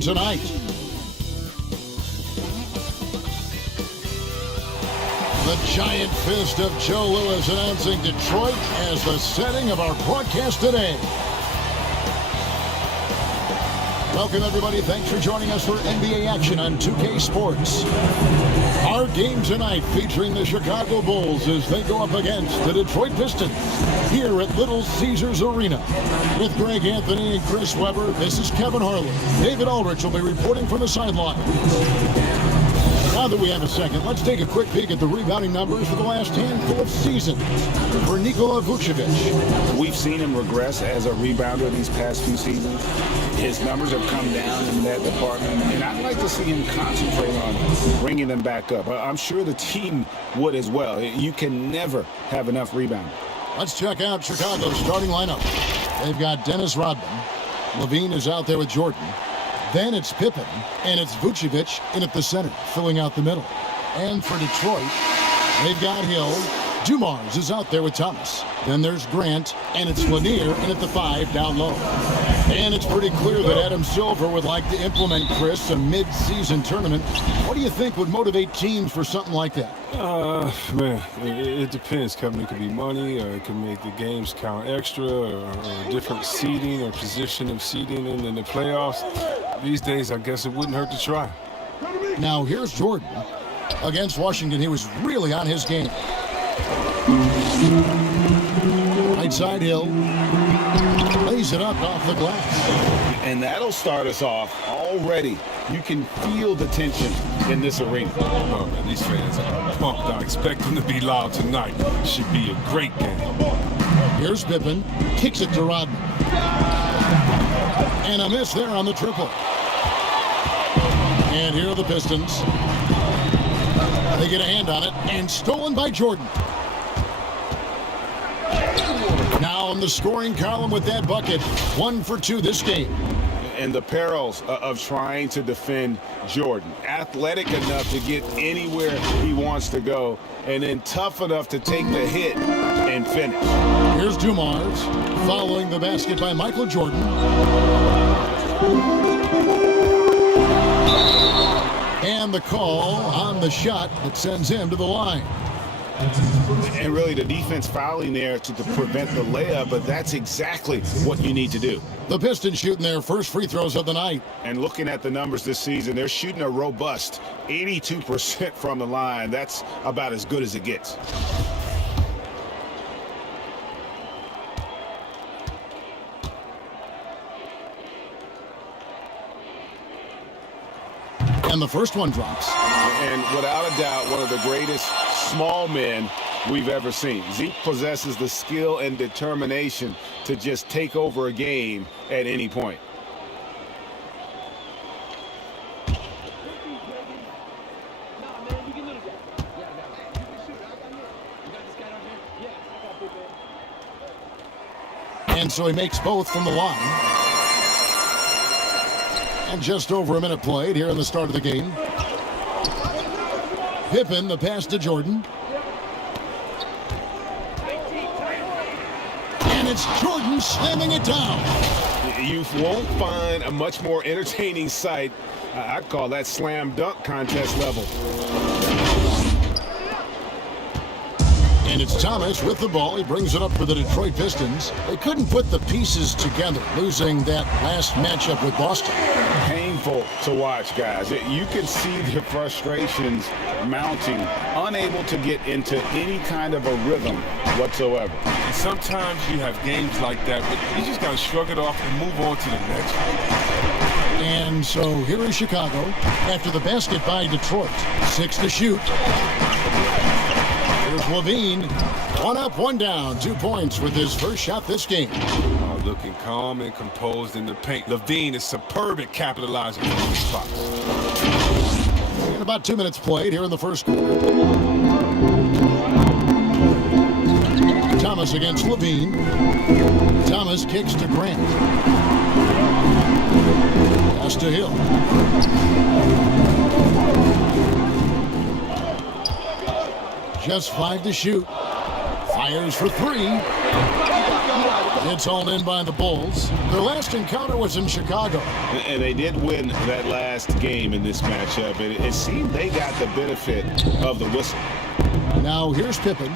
tonight. The giant fist of Joe Louis announcing Detroit as the setting of our broadcast today. Welcome, everybody. Thanks for joining us for NBA action on 2K Sports. Our game tonight featuring the Chicago Bulls as they go up against the Detroit Pistons here at Little Caesars Arena. With Greg Anthony and Chris Webber, this is Kevin Harlan. David Aldrich will be reporting from the sideline. Now that we have a second, let's take a quick peek at the rebounding numbers for the last handful of seasons for Nikola Vucevic. We've seen him regress as a rebounder these past few seasons. His numbers have come down in that department, and I'd like to see him concentrate on bringing them back up. I'm sure the team would as well. You can never have enough rebounding. Let's check out Chicago's starting lineup. They've got Dennis Rodman. Levine is out there with Jordan. Then it's Pippen, and it's Vucevic in at the center, filling out the middle. And for Detroit, they've got Hill. Dumars is out there with Thomas. Then there's Grant, and it's Lanier in at the 5 down low. And it's pretty clear that Adam Silver would like to implement, Chris, a mid-season tournament. What do you think would motivate teams for something like that? Man, it depends, Kevin. It could be money, or it could make the games count extra, or different seeding or position of seeding in the playoffs. These days, I guess it wouldn't hurt to try. Now, here's Jordan. Against Washington, he was really on his game. Right side Hill. Lays it up off the glass. And that'll start us off already. You can feel the tension in this arena. Oh, man, these fans are pumped. I expect them to be loud tonight. Should be a great game. Here's Pippen. Kicks it to Rodman. And a miss there on the triple. And here are the Pistons. They get a hand on it, and stolen by Jordan. Now in the scoring column with that bucket. 1 for 2 this game. And the perils of trying to defend Jordan. Athletic enough to get anywhere he wants to go, and then tough enough to take the hit and finish. Here's Dumars, following the basket by Michael Jordan. And the call on the shot that sends him to the line. And really the defense fouling there to prevent the layup, but that's exactly what you need to do. The Pistons shooting their first free throws of the night. And looking at the numbers this season, they're shooting a robust 82% from the line. That's about as good as it gets. And the first one drops. And without a doubt, one of the greatest small men we've ever seen. Zeke possesses the skill and determination to just take over a game at any point. And so he makes both from the line. And just over a minute played here in the start of the game. Pippen, the pass to Jordan. And it's Jordan slamming it down. You won't find a much more entertaining sight. I'd call that slam dunk contest level. And it's Thomas with the ball. He brings it up for the Detroit Pistons. They couldn't put the pieces together, losing that last matchup with Boston. Painful to watch, guys. You can see the frustrations mounting, unable to get into any kind of a rhythm whatsoever. Sometimes you have games like that, but you just got to shrug it off and move on to the next. And so here is Chicago after the basket by Detroit. 6 to shoot. Here's Levine. 1 up, 1 down. 2 points with his first shot this game. Looking calm and composed in the paint. Levine is superb at capitalizing on these spots. And about 2 minutes played here in the first quarter. Thomas against Levine. Thomas kicks to Grant. Pass to Hill. Just 5 to shoot. Fires for 3. It's hauled in by the Bulls. Their last encounter was in Chicago. And they did win that last game in this matchup. It seemed they got the benefit of the whistle. Now here's Pippen.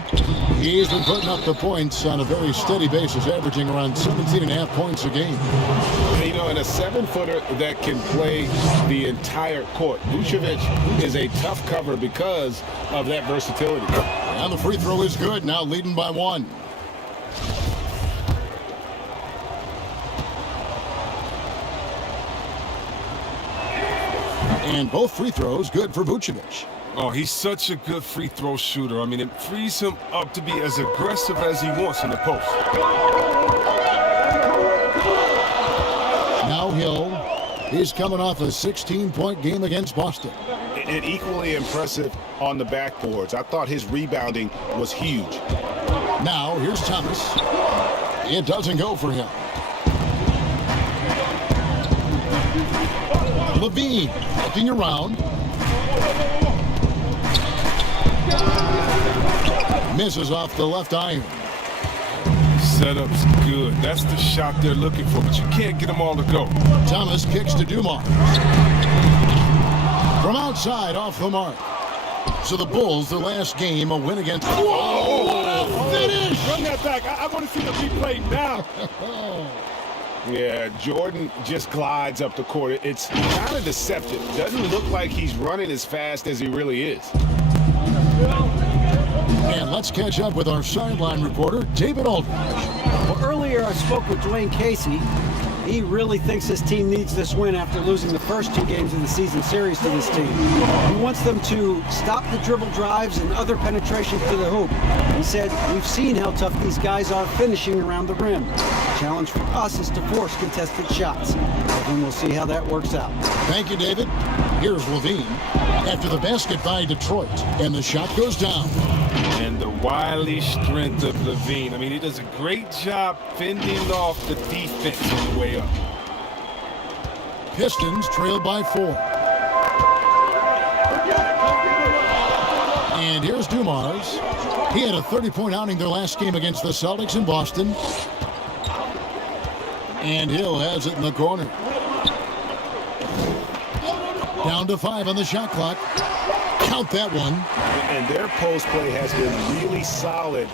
He's been putting up the points on a very steady basis, averaging around 17.5 points a game. You know, and a 7-footer that can play the entire court. Vucevic is a tough cover because of that versatility. And the free throw is good, now leading by 1. And both free throws good for Vucevic. Oh, he's such a good free throw shooter. I mean, it frees him up to be as aggressive as he wants in the post. Now Hill. He's coming off a 16-point game against Boston. And equally impressive on the backboards. I thought his rebounding was huge. Now here's Thomas. It doesn't go for him. Levine looking around. Misses off the left iron. Setup's good. That's the shot they're looking for, but you can't get them all to go. Thomas kicks to Dumars. From outside, off the mark. So the Bulls, their last game, a win against... Whoa! Finish! Run that back. I want to see the replay now. Yeah, Jordan just glides up the court. It's kind of deceptive. Doesn't look like he's running as fast as he really is. And let's catch up with our sideline reporter, David Aldridge. Well, earlier I spoke with Dwayne Casey. He really thinks his team needs this win after losing the first 2 games of the season series to this team. He wants them to stop the dribble drives and other penetrations to the hoop. He said, we've seen how tough these guys are finishing around the rim. The challenge for us is to force contested shots. And we'll see how that works out. Thank you, David. Here's Levine after the basket by Detroit, and the shot goes down. And the wily strength of Levine. I mean, he does a great job fending off the defense on the way up. Pistons trail by 4. And here's Dumars. He had a 30-point outing their last game against the Celtics in Boston. And Hill has it in the corner. Down to 5 on the shot clock. Count that one. And their post play has been really solid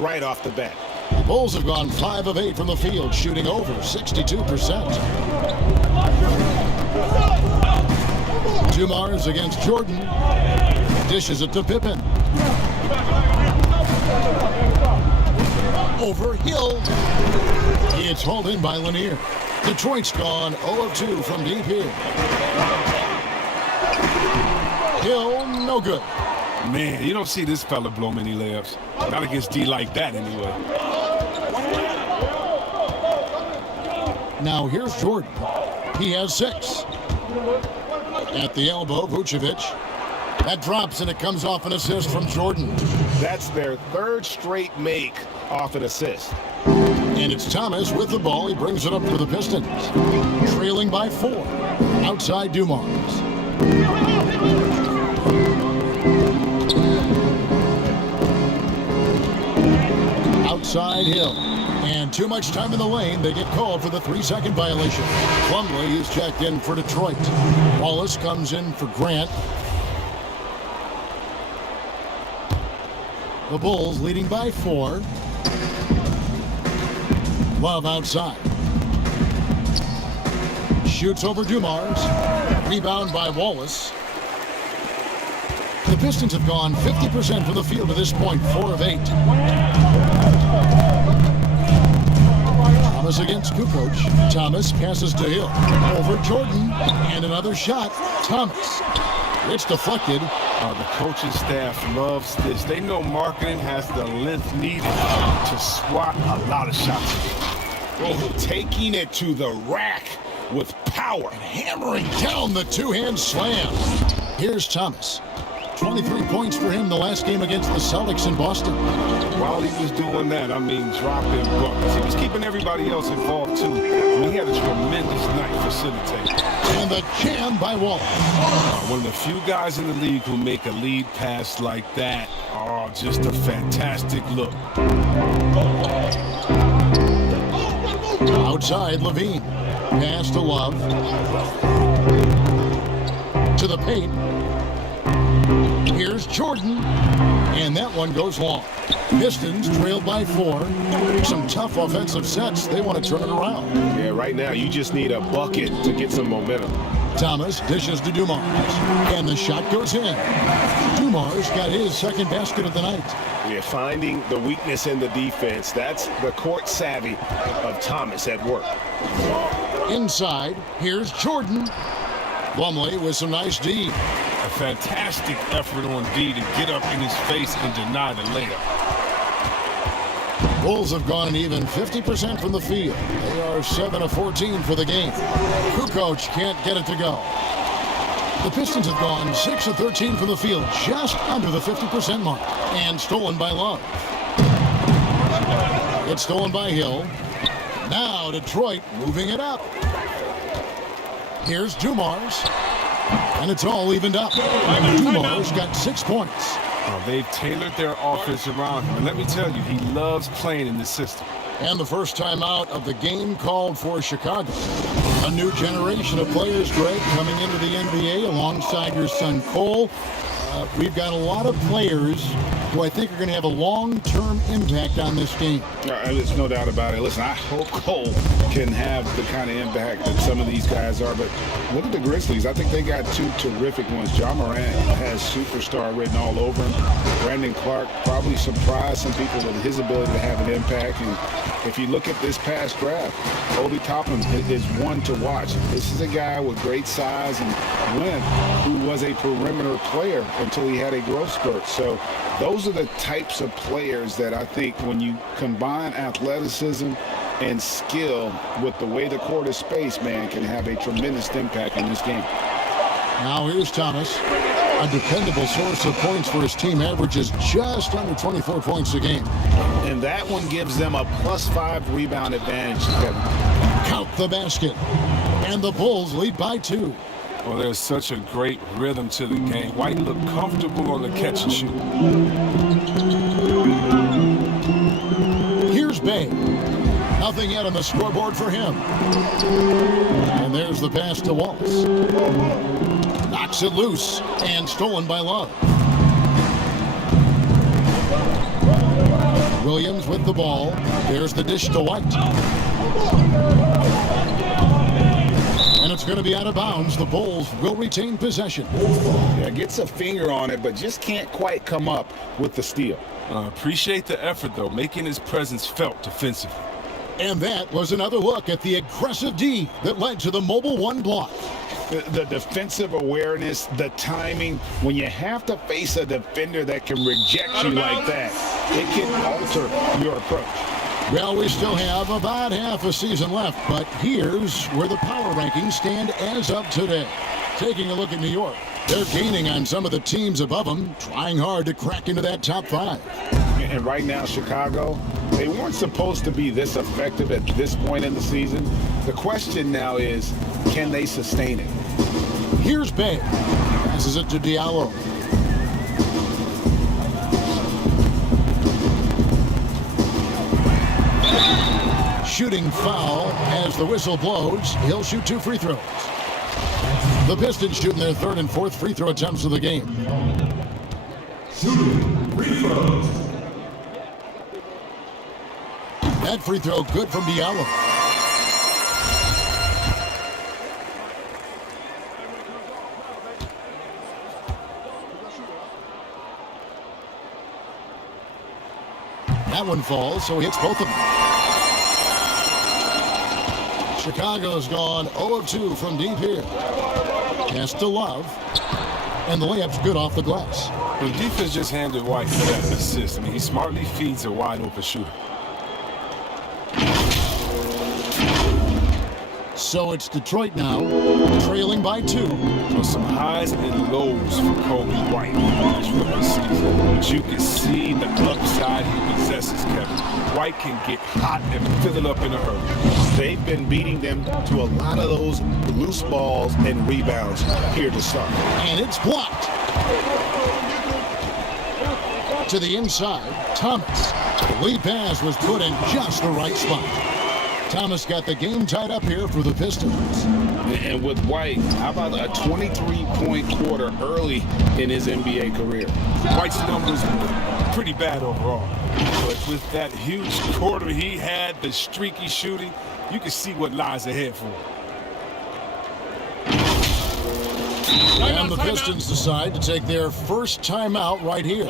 right off the bat. The Bulls have gone 5 of 8 from the field, shooting over 62%. Dumars against Jordan. Dishes it to Pippen. Over Hill. It's hauled in by Lanier. Detroit's gone 0 of 2 from deep here. Hill, no good. Man, you don't see this fella blow many layups. Not against D like that, anyway. Now here's Jordan. He has 6. At the elbow, Vucevic. That drops, and it comes off an assist from Jordan. That's their 3rd straight make off an assist. And it's Thomas with the ball. He brings it up for the Pistons. Trailing by 4. Outside Dumars. Outside Hill. And too much time in the lane. They get called for the 3-second violation. Plumlee is checked in for Detroit. Wallace comes in for Grant. The Bulls leading by 4. Love outside. Shoots over Dumars. Rebound by Wallace. The Pistons have gone 50% from the field to this point, 4 of 8. Thomas against Kukoc. Thomas passes to Hill. Over Jordan. And another shot. Thomas. It's deflected. The coaching staff loves this. They know marketing has the length needed to swat a lot of shots. Oh, taking it to the rack with power. Hammering down the 2-hand slam. Here's Thomas. 23 points for him the last game against the Celtics in Boston. While he was doing that, I mean, dropping buckets. He was keeping everybody else involved, too. I mean, he had a tremendous night facilitating. And the jam by Wallace. One of the few guys in the league who make a lead pass like that. Oh, just a fantastic look. Outside, Levine. Pass to Love. To the paint. Here's Jordan. And that one goes long. Pistons trailed by 4. Some tough offensive sets. They want to turn it around. Yeah, right now you just need a bucket to get some momentum. Thomas dishes to Dumars. And the shot goes in. Dumars got his second basket of the night. Yeah, finding the weakness in the defense. That's the court savvy of Thomas at work. Inside, here's Jordan. Plumlee with some nice D. A fantastic effort on D to get up in his face and deny the layup. Bulls have gone even 50% from the field. They are 7 of 14 for the game. Kukoc can't get it to go. The Pistons have gone 6 of 13 from the field, just under the 50% mark, and stolen by Love. It's stolen by Hill. Now Detroit moving it up. Here's Dumars. And it's all evened up. Dumars got 6 points. They've tailored their offense around him. And let me tell you, he loves playing in this system. And the first time out of the game called for Chicago. A new generation of players, Greg, coming into the NBA alongside your son Cole. We've got a lot of players who I think are going to have a long-term impact on this game. There's no doubt about it. Listen, I hope Cole can have the kind of impact that some of these guys are. But look at the Grizzlies. I think they got 2 terrific ones. Ja Morant has superstar written all over him. Brandon Clark probably surprised some people with his ability to have an impact. And if you look at this past draft, Obi Toppin is one to watch. This is a guy with great size and length who was a perimeter player until he had a growth spurt. So those are the types of players that I think when you combine athleticism and skill with the way the court is spaced, man, can have a tremendous impact in this game. Now here's Thomas. A dependable source of points for his team, averages just under 24 points a game. And that one gives them a +5 rebound advantage, Kevin. Count the basket. And the Bulls lead by 2. Well, there's such a great rhythm to the game. White looked comfortable on the catch and shoot. Here's Bay. Nothing yet on the scoreboard for him. And there's the pass to Wallace. Knocks it loose and stolen by Love. Williams with the ball. There's the dish to White. And it's going to be out of bounds. The Bulls will retain possession. Yeah, gets a finger on it, but just can't quite come up with the steal. Appreciate the effort, though, making his presence felt defensively. And that was another look at the aggressive D that led to the mobile 1 block. The defensive awareness, the timing, when you have to face a defender that can reject you like that, it can alter your approach. Well, we still have about half a season left, but here's where the power rankings stand as of today. Taking a look at New York, they're gaining on some of the teams above them, trying hard to crack into that top 5. And right now, Chicago, they weren't supposed to be this effective at this point in the season. The question now is, can they sustain it? Here's Bay. Passes it to Diallo. Shooting foul as the whistle blows. He'll shoot 2 free throws. The Pistons shooting their 3rd and 4th free throw attempts of the game. Shooting free throws. That free throw good from Diallo. That one falls, so he hits both of them. Chicago's gone 0 of 2 from deep here. Pass to Love. And the layup's good off the glass. The defense just handed White that assist. I mean, he smartly feeds a wide open shooter. So it's Detroit now, trailing by 2. So some highs and lows for Kobe White this rookie season. But you can see the upside he possesses, Kevin. White can get hot and fill it up in a hurry. They've been beating them to a lot of those loose balls and rebounds here to start. And it's blocked. To the inside, Thomas. The lead pass was put in just the right spot. Thomas got the game tied up here for the Pistons. And with White, how about a 23-point quarter early in his NBA career? White's numbers pretty bad overall. But with that huge quarter he had, the streaky shooting, you can see what lies ahead for him. And the Pistons decide to take their first timeout right here.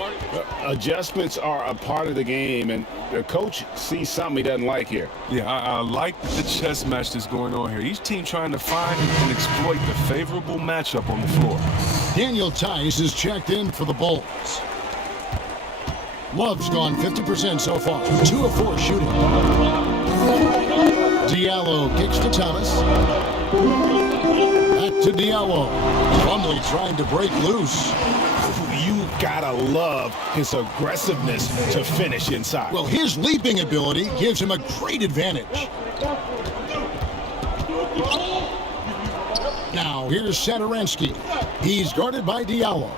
Adjustments are a part of the game, and the coach sees something he doesn't like here. Yeah, I like the chess match that's going on here. Each team trying to find and exploit the favorable matchup on the floor. Daniel Tice is checked in for the Bulls. Love's gone 50% so far. 2 of 4 shooting. Diallo kicks to Thomas. Back to Diallo. Plumlee trying to break loose. You gotta love his aggressiveness to finish inside. Well, his leaping ability gives him a great advantage. Now, here's Satoransky. He's guarded by Diallo.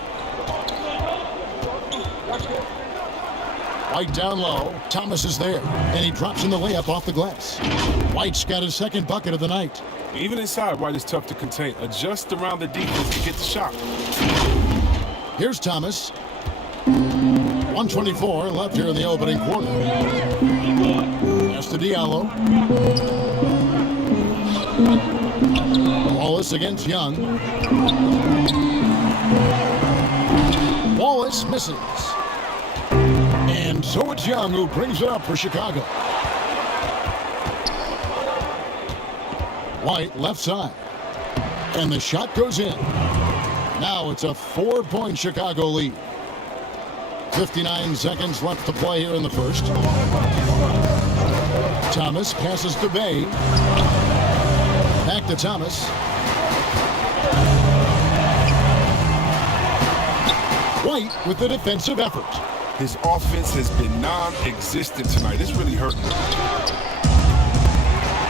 White down low. Thomas is there, and he drops in the layup off the glass. White's got his second bucket of the night. Even inside, White is tough to contain. Adjust around the defense to get the shot. Here's Thomas. 124 left here in the opening quarter. Pass to Diallo. Wallace against Young. Wallace misses. And so it's Young who brings it up for Chicago. White left side. And the shot goes in. Now it's a 4-point Chicago lead. 59 seconds left to play here in the first. Thomas passes to Bay. Back to Thomas. White with the defensive effort. His offense has been non-existent tonight. It's really hurting him.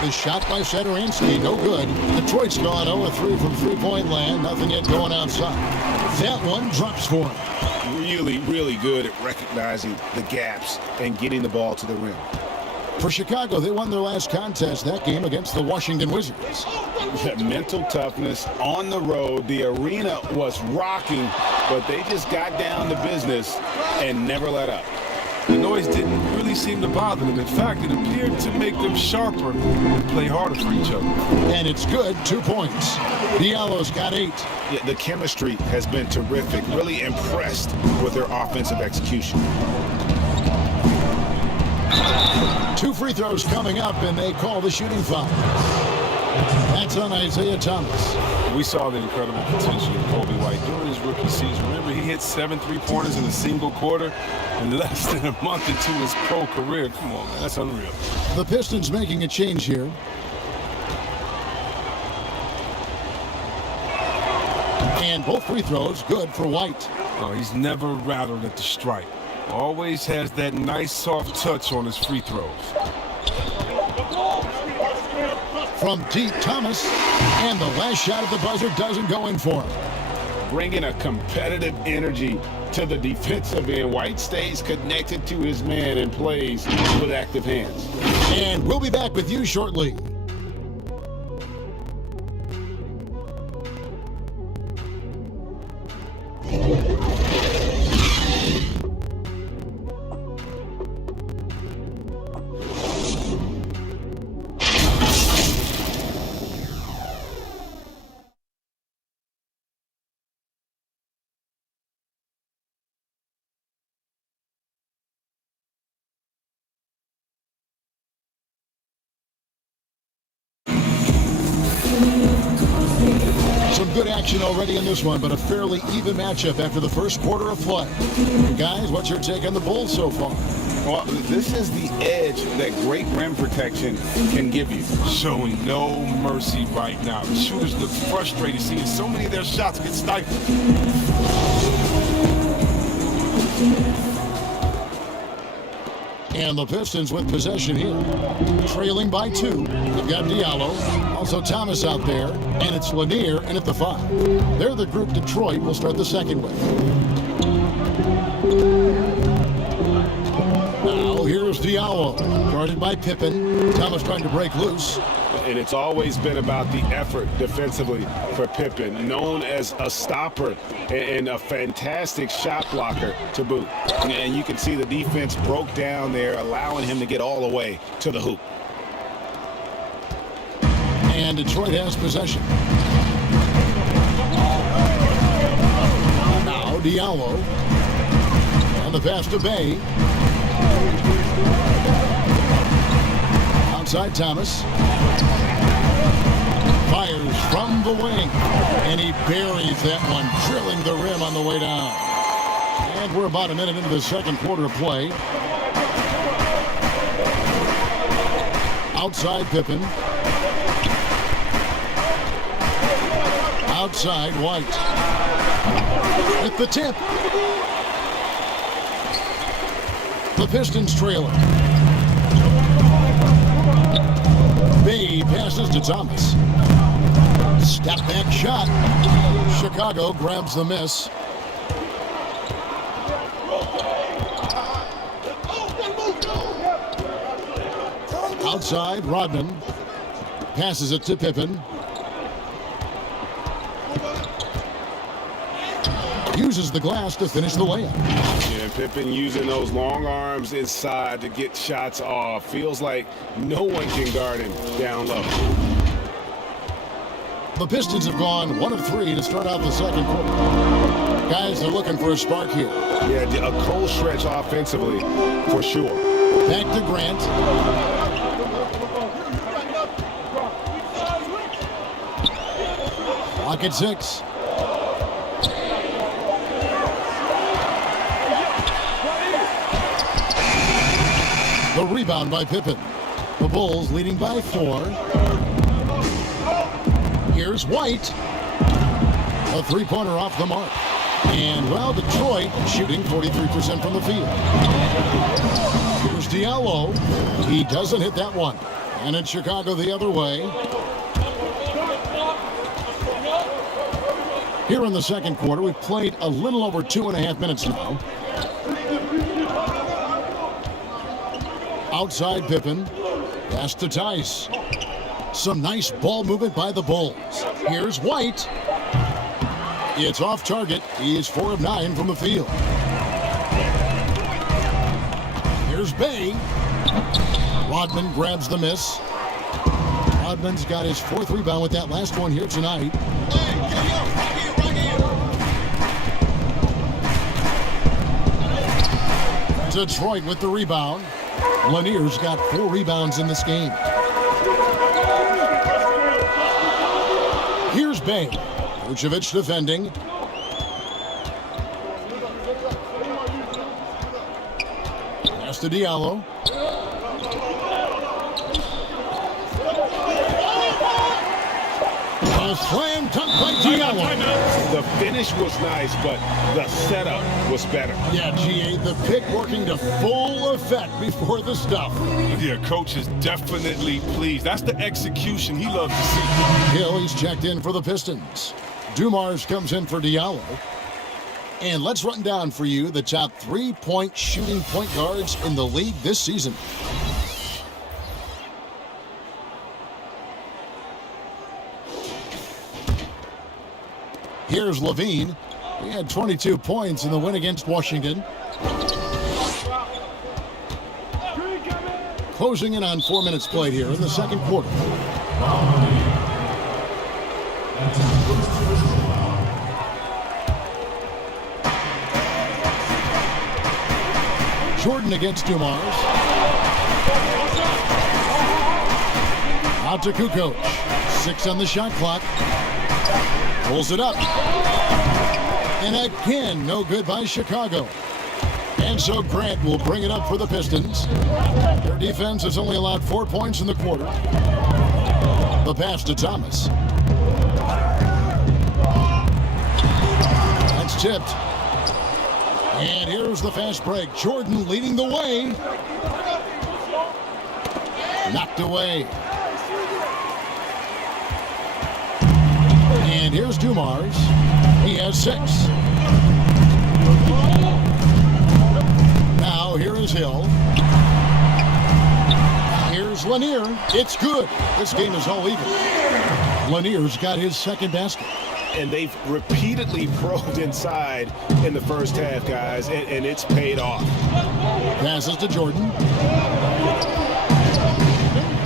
The shot by Satoransky, no good. Detroit's gone 0-3 from three-point land. Nothing yet going outside. That one drops for him. Really, really good at recognizing the gaps and getting the ball to the rim. For Chicago, they won their last contest that game against the Washington Wizards. Mental toughness on the road. The arena was rocking, but they just got down to business and never let up. The noise didn't really seem to bother them. In fact, it appeared to make them sharper and play harder for each other. And it's good, 2 points. Diallo's got 8. Yeah, the chemistry has been terrific. Really impressed with their offensive execution. 2 free throws coming up, and they call the shooting foul. That's on Isaiah Thomas. We saw the incredible potential of Kobe White during his rookie season. Remember, he hit 7 3-pointers in a single quarter in less than a month into his pro career. Come on, man, that's unreal. The Pistons making a change here. And both free throws good for White. Oh, he's never rattled at the stripe. Always has that nice soft touch on his free throws. From deep, Thomas, and the last shot at the buzzer doesn't go in for him. Bringing a competitive energy to the defensive end. White stays connected to his man and plays with active hands. And we'll be back with you shortly. Some good action already in this one, but a fairly even matchup after the first quarter of play. Guys, what's your take on the Bulls so far? Well, this is the edge that great rim protection can give you. Showing no mercy right now. The shooters look frustrated seeing so many of their shots get stifled. And the Pistons with possession here. Trailing by 2. They've got Diallo. Also Thomas out there. And it's Lanier in at the 5. They're the group Detroit will start the second with. Now here's Here's Diallo, guarded by Pippen. Thomas trying to break loose. And it's always been about the effort defensively for Pippen, known as a stopper and a fantastic shot blocker to boot. And you can see the defense broke down there, allowing him to get all the way to the hoop. And Detroit has possession. Now Diallo. On the pass to Bay. Outside Thomas. Fires from the wing. And he buries that one, drilling the rim on the way down. And we're about a minute into the second quarter of play. Outside Pippen. Outside White. With the tip. The Pistons trailer. Bay passes to Thomas. Step back shot. Chicago grabs the miss. Outside, Rodman passes it to Pippen. Uses the glass to finish the layup. Yeah, Pippen using those long arms inside to get shots off. Feels like no one can guard him down low. The Pistons have gone 1 of 3 to start out the second quarter. Guys are looking for a spark here. Yeah, a cold stretch offensively for sure. Back to Grant. Clock at 6. The rebound by Pippen. The Bulls leading by 4. Here's White. A three-pointer off the mark. And, well, Detroit shooting 43% from the field. Here's Diallo. He doesn't hit that one. And it's Chicago the other way. Here in the second quarter, we've played a little over 2.5 minutes now. Outside Pippen. Pass to Tice. Some nice ball movement by the Bulls. Here's White. It's off target. He is 4 of 9 from the field. Here's Bay. Rodman grabs the miss. Rodman's got his 4th rebound with that last one here tonight. Detroit with the rebound. Lanier's got 4 rebounds in this game. Here's Bay. Vucevic defending. Pass to Diallo. A slam dunk by Diallo. The finish was nice, but the setup was better. Yeah, GA, the pick working to full effect before the stuff. Yeah, coach is definitely pleased. That's the execution he loves to see. Hill, he's checked in for the Pistons. Dumars comes in for Diallo. And let's run down for you the top 3-point shooting point guards in the league this season. Here's Levine. He had 22 points in the win against Washington. Closing in on 4 minutes played here in the second quarter. Jordan against Dumars. Out to Kukoc. 6 on the shot clock. Pulls it up. And again, no good by Chicago. And so Grant will bring it up for the Pistons. Their defense has only allowed 4 points in the quarter. The pass to Thomas. That's tipped. And here's the fast break. Jordan leading the way. Knocked away. And here's Dumars. He has 6. Now here is Hill. Here's Lanier. It's good. This game is all even. Lanier's got his second basket. And they've repeatedly probed inside in the first half, guys, and it's paid off. Passes to Jordan.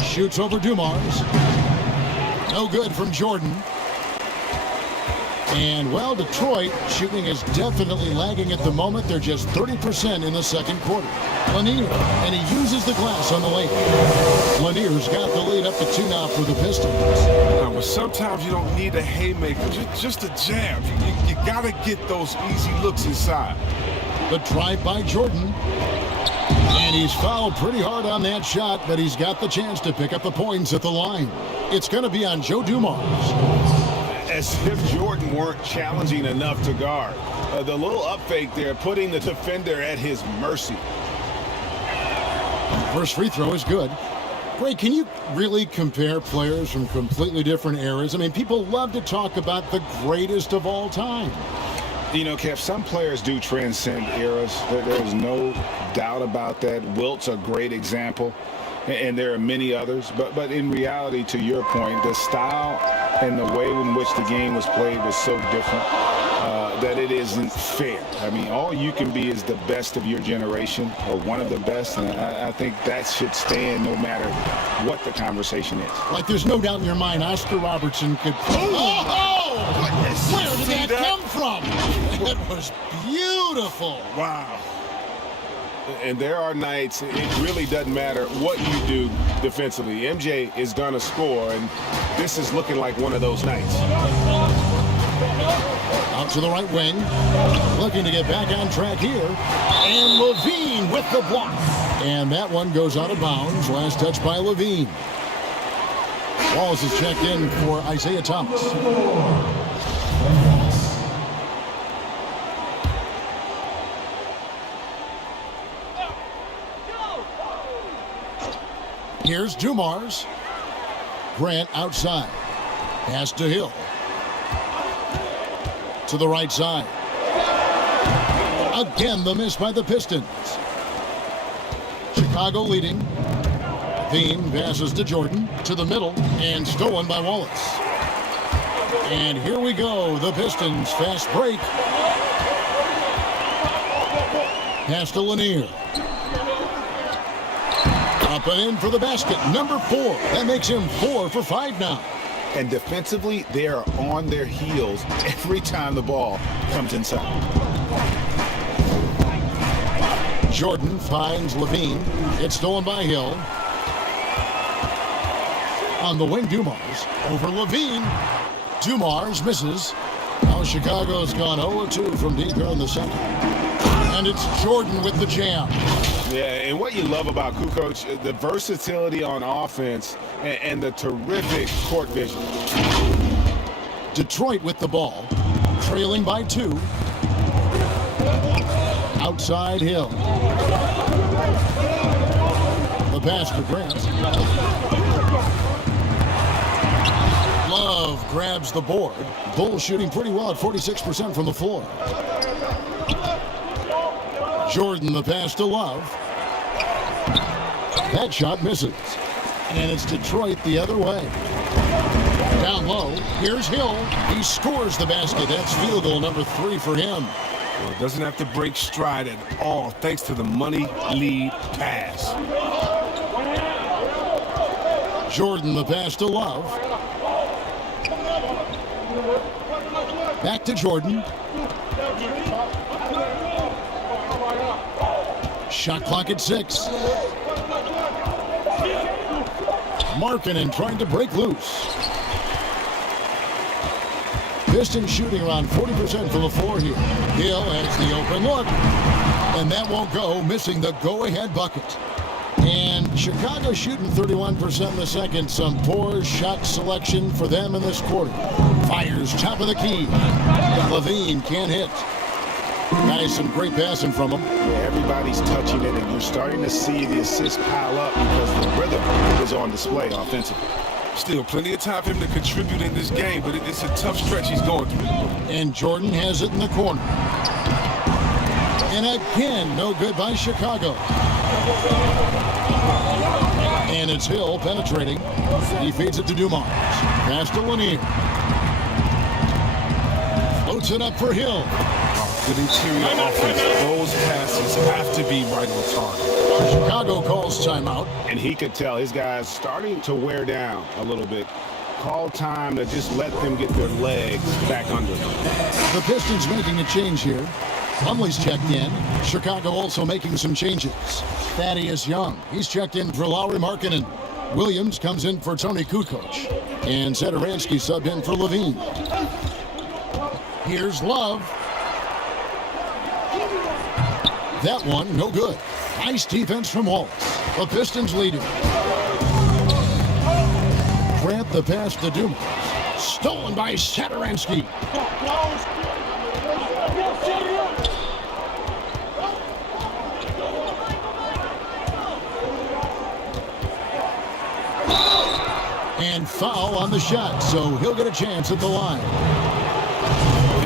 Shoots over Dumars. No good from Jordan. And, well, Detroit shooting is definitely lagging at the moment. They're just 30% in the second quarter. Lanier, and he uses the glass on the late. Lanier's got the lead up to 2 now for the Pistons. But sometimes you don't need a haymaker, just a jab. You got to get those easy looks inside. The drive by Jordan. And he's fouled pretty hard on that shot, but he's got the chance to pick up the points at the line. It's going to be on Joe Dumars. As if Jordan weren't challenging enough to guard. The little up fake there, putting the defender at his mercy. First free throw is good. Ray, can you really compare players from completely different eras? I mean, people love to talk about the greatest of all time. You know, Kev, some players do transcend eras. There is no doubt about that. Wilt's a great example, and there are many others. But in reality, to your point, the style and the way in which the game was played was so different that it isn't fair. I mean, all you can be is the best of your generation, or one of the best, and I think that should stand no matter what the conversation is. Like, there's no doubt in your mind Oscar Robertson could... Where did that come from? It was beautiful. Wow. And there are nights, it really doesn't matter what you do defensively. MJ is going to score, and this is looking like one of those nights. Out to the right wing. Looking to get back on track here. And Levine with the block. And that one goes out of bounds. Last touch by Levine. Wallace is checked in for Isaiah Thomas. Here's Dumars. Grant outside. Pass to Hill. To the right side. Again, the miss by the Pistons. Chicago leading. Levine passes to Jordan. To the middle. And stolen by Wallace. And here we go. The Pistons fast break. Pass to Lanier. Up and in for the basket. Number 4. That makes him 4 for 5 now. And defensively, they are on their heels every time the ball comes inside. Jordan finds Levine. It's stolen by Hill. On the wing, Dumars. Over Levine. Dumars misses. Now Chicago's gone 0-2 from deep here in the second. And it's Jordan with the jam. Yeah, and what you love about Kukoc, the versatility on offense and the terrific court vision. Detroit with the ball, trailing by 2. Outside Hill. The pass for Grant. Love grabs the board. Bulls shooting pretty well at 46% from the floor. Jordan, the pass to Love. That shot misses. And it's Detroit the other way. Down low, here's Hill. He scores the basket. That's field goal number 3 for him. Well, it doesn't have to break stride at all thanks to the money lead pass. Jordan, the pass to Love. Back to Jordan. Shot clock at 6. Markkanen trying to break loose. Pistons shooting around 40% from the floor here. Hill has the open look. And that won't go, missing the go-ahead bucket. And Chicago shooting 31% in the second. Some poor shot selection for them in this quarter. Fires top of the key. Levine can't hit. Nice, some great passing from him. Yeah, everybody's touching it, and you're starting to see the assists pile up because the rhythm is on display offensively. Still plenty of time for him to contribute in this game, but it's a tough stretch he's going through. And Jordan has it in the corner. And again, no good by Chicago. And And it's Hill penetrating. He feeds it to Dumars. Pass to Lanier. Floats it up for Hill. Good interior offense. Those passes have to be right on target. Chicago calls timeout. And he could tell his guys starting to wear down a little bit. Call time to just let them get their legs back under them. The Pistons making a change here. Plumlee's checked in. Chicago also making some changes. Thaddeus Young, he's checked in for Lauri Markkanen. Williams comes in for Tony Kukoc. And Satoransky subbed in for Levine. Here's Love. That one, no good. Nice defense from Wallace. The Pistons leading. Grant the pass to Dumas. Stolen by Satoransky. And foul on the shot, so he'll get a chance at the line.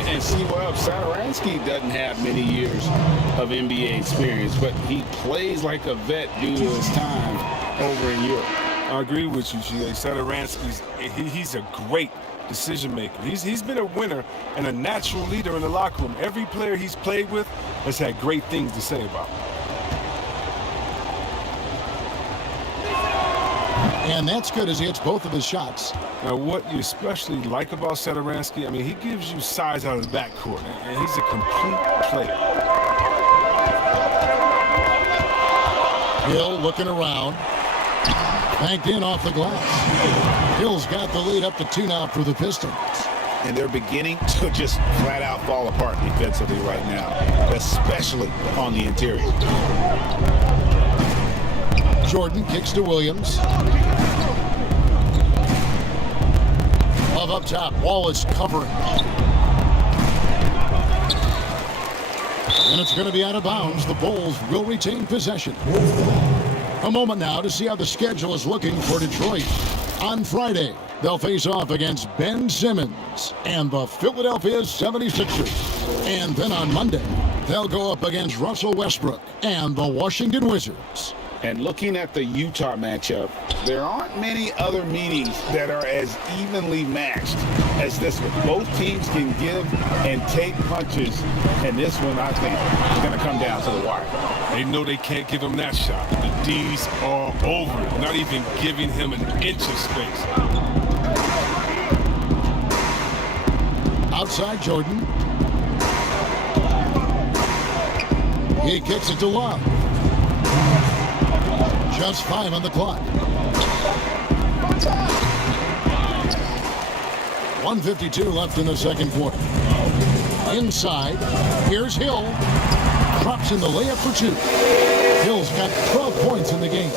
And see, well, Satoransky doesn't have many years of NBA experience, but he plays like a vet due to his time over in Europe. I agree with you, G.A. Satoransky's he's a great decision maker. He's been a winner and a natural leader in the locker room. Every player he's played with has had great things to say about him. And that's good as he hits both of his shots. Now, what you especially like about Satoransky, I mean, he gives you size out of the backcourt, and he's a complete player. Hill looking around. Banked in off the glass. Hill's got the lead up to 2 now for the Pistons. And they're beginning to just flat out fall apart defensively right now, especially on the interior. Jordan kicks to Williams. Love up top. Wallace covering. And it's going to be out of bounds. The Bulls will retain possession. A moment now to see how the schedule is looking for Detroit. On Friday, they'll face off against Ben Simmons and the Philadelphia 76ers. And then on Monday, they'll go up against Russell Westbrook and the Washington Wizards. And looking at the Utah matchup, there aren't many other meetings that are as evenly matched as this one. Both teams can give and take punches, and this one, I think, is going to come down to the wire. They know they can't give him that shot. The D's are over it, not even giving him an inch of space. Outside Jordan. He kicks it to Love. Just 5 on the clock. 1:52 left in the second quarter. Inside, here's Hill. Drops in the layup for 2. Hill's got 12 points in the game.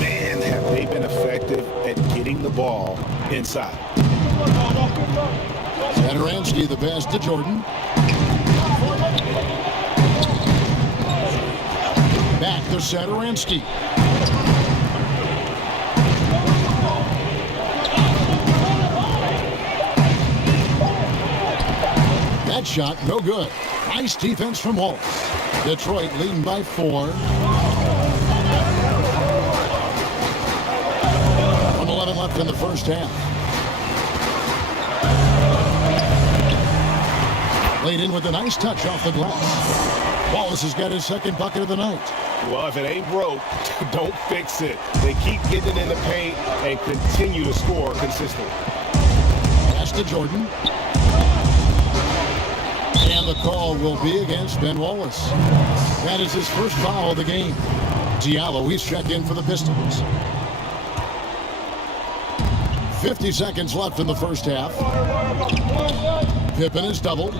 Man, have they been effective at getting the ball inside. Satoransky the pass to Jordan. Back to Satoransky. That shot, no good. Nice defense from Wallace. Detroit leading by 4. 1:11 left in the first half. Laid in with a nice touch off the glass. Wallace has got his second bucket of the night. Well, if it ain't broke, don't fix it. They keep getting it in the paint and continue to score consistently. Pass to Jordan. And the call will be against Ben Wallace. That is his first foul of the game. Diallo, he's checked in for the Pistons. 50 seconds left in the first half. Pippen is doubled.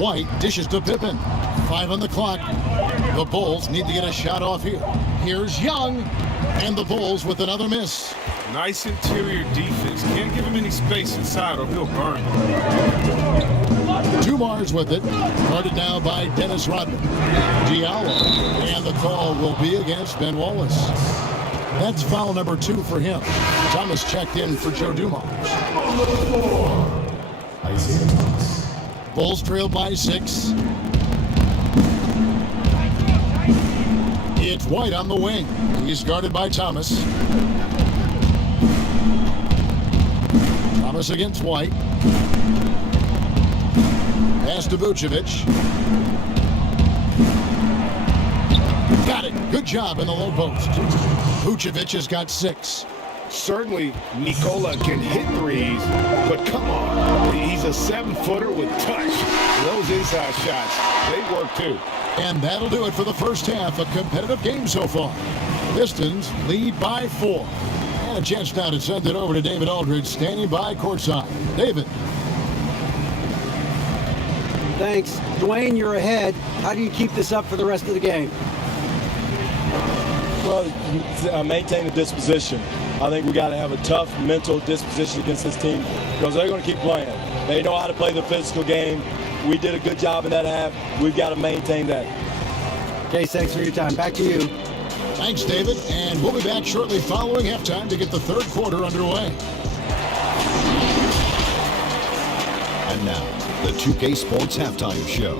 White dishes to Pippen. 5 on the clock. The Bulls need to get a shot off here. Here's Young. And the Bulls with another miss. Nice interior defense. Can't give him any space inside or he'll burn. Dumars with it. Guarded now by Dennis Rodman. Diallo. And the call will be against Ben Wallace. That's foul number 2 for him. Thomas checked in for Joe Dumars. Bulls trailed by 6. It's White on the wing. He's guarded by Thomas. Thomas against White. Pass to Vucevic. Got it. Good job in the low post. Vucevic has got 6. Certainly, Nikola can hit threes, but come on. He's a 7-footer with touch. Those inside shots, they work too. And that'll do it for the first half. A competitive game so far. Pistons lead by 4. And a chance now to send it over to David Aldridge, standing by courtside. David. Thanks. Dwayne, you're ahead. How do you keep this up for the rest of the game? Well, maintain the disposition. I think we got to have a tough mental disposition against this team because they're going to keep playing. They know how to play the physical game. We did a good job in that half. We've got to maintain that. Okay, thanks for your time. Back to you. Thanks, David. And we'll be back shortly following halftime to get the third quarter underway. And now, the 2K Sports Halftime Show.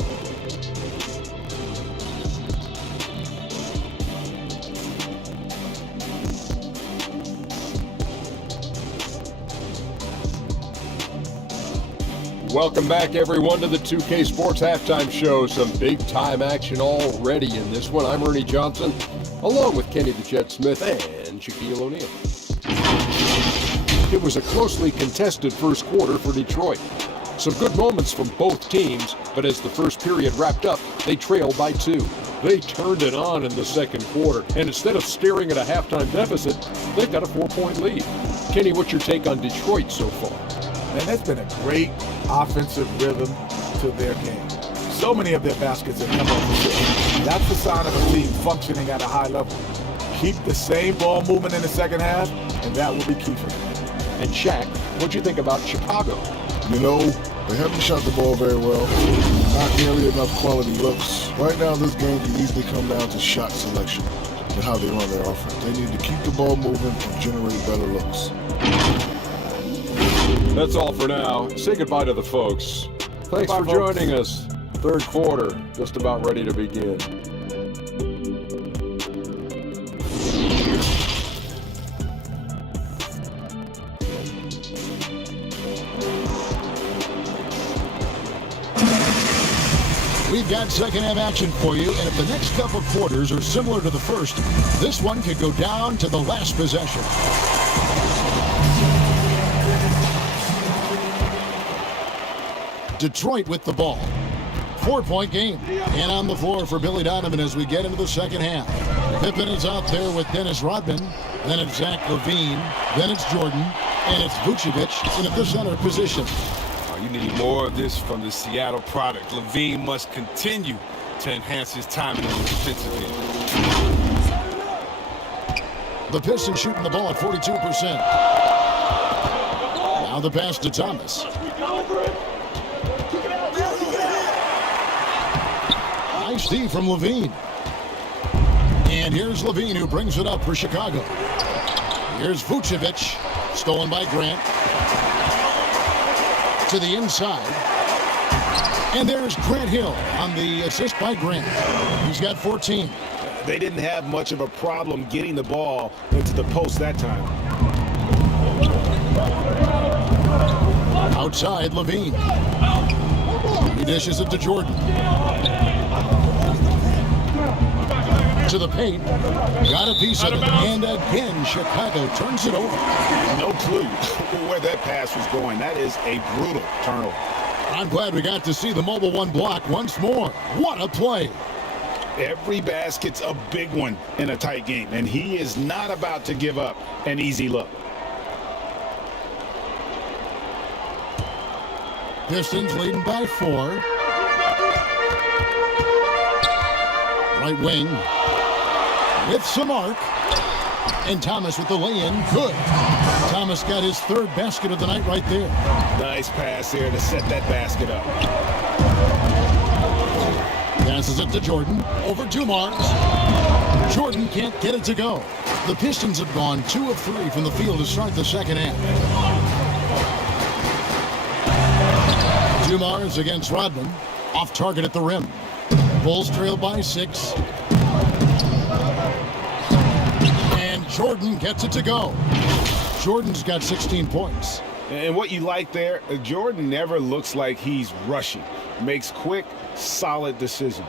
Welcome back, everyone, to the 2K Sports Halftime Show. Some big-time action already in this one. I'm Ernie Johnson, along with Kenny the Jet Smith and Shaquille O'Neal. It was a closely contested first quarter for Detroit. Some good moments from both teams, but as the first period wrapped up, they trailed by 2. They turned it on in the second quarter, and instead of staring at a halftime deficit, they've got a 4-point lead. Kenny, what's your take on Detroit so far? And that's been a great offensive rhythm to their game. So many of their baskets have come off the shot. That's the sign of a team functioning at a high level. Keep the same ball movement in the second half, and that will be key for them. And Shaq, what'd you think about Chicago? You know, they haven't shot the ball very well. Not nearly enough quality looks. Right now, this game can easily come down to shot selection and how they run their offense. They need to keep the ball moving and generate better looks. That's all for now. Say goodbye to the folks. Thanks for joining us. Third quarter, just about ready to begin. We've got second half action for you, and if the next couple quarters are similar to the first, this one could go down to the last possession. Detroit with the ball. 4-point game. And on the floor for Billy Donovan as we get into the second half. Pippen is out there with Dennis Rodman. Then it's Zach LaVine. Then it's Jordan. And it's Vucevic in the center position. You need more of this from the Seattle product. LaVine must continue to enhance his timing on the defensive end. The Pistons shooting the ball at 42%. Now the pass to Thomas. Nice D from LaVine. And here's LaVine who brings it up for Chicago. Here's Vucevic, stolen by Grant. To the inside. And there's Grant Hill on the assist by Grant. He's got 14. They didn't have much of a problem getting the ball into the post that time. Outside, LaVine. He dishes it to Jordan. To the paint. Got a piece of it. And again, Chicago turns it over. No clue where that pass was going. That is a brutal turnover. I'm glad we got to see the Mobile One block once more. What a play. Every basket's a big one in a tight game, and he is not about to give up an easy look. Pistons leading by 4. Right wing with some arc. And Thomas with the lay-in. Good. Thomas got his third basket of the night right there. Nice pass here to set that basket up. Passes it to Jordan. Over to Mars. Jordan can't get it to go. The Pistons have gone 2 of 3 from the field to start the second half. Dumars against Rodman. Off target at the rim. Bulls trail by 6. Jordan gets it to go. Jordan's got 16 points. And what you like there, Jordan never looks like he's rushing. Makes quick, solid decisions.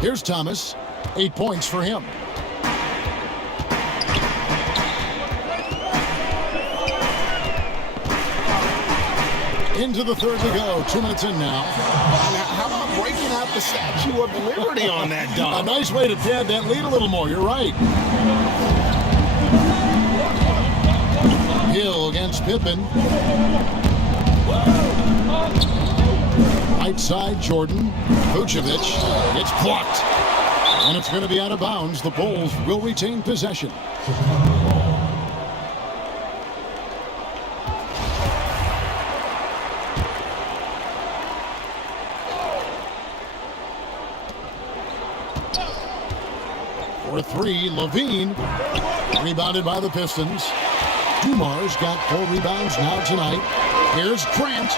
Here's Thomas. 8 points for him. Into the third we go. 2 minutes in now. How about breaking out the Statue of Liberty on that dunk? A nice way to pad that lead a little more. You're right. Hill against Pippen. Right side, Jordan. Vucevic. It's blocked. And it's going to be out of bounds. The Bulls will retain possession. For three, Levine. Rebounded by the Pistons. Dumars got 4 rebounds now tonight. Here's Grant.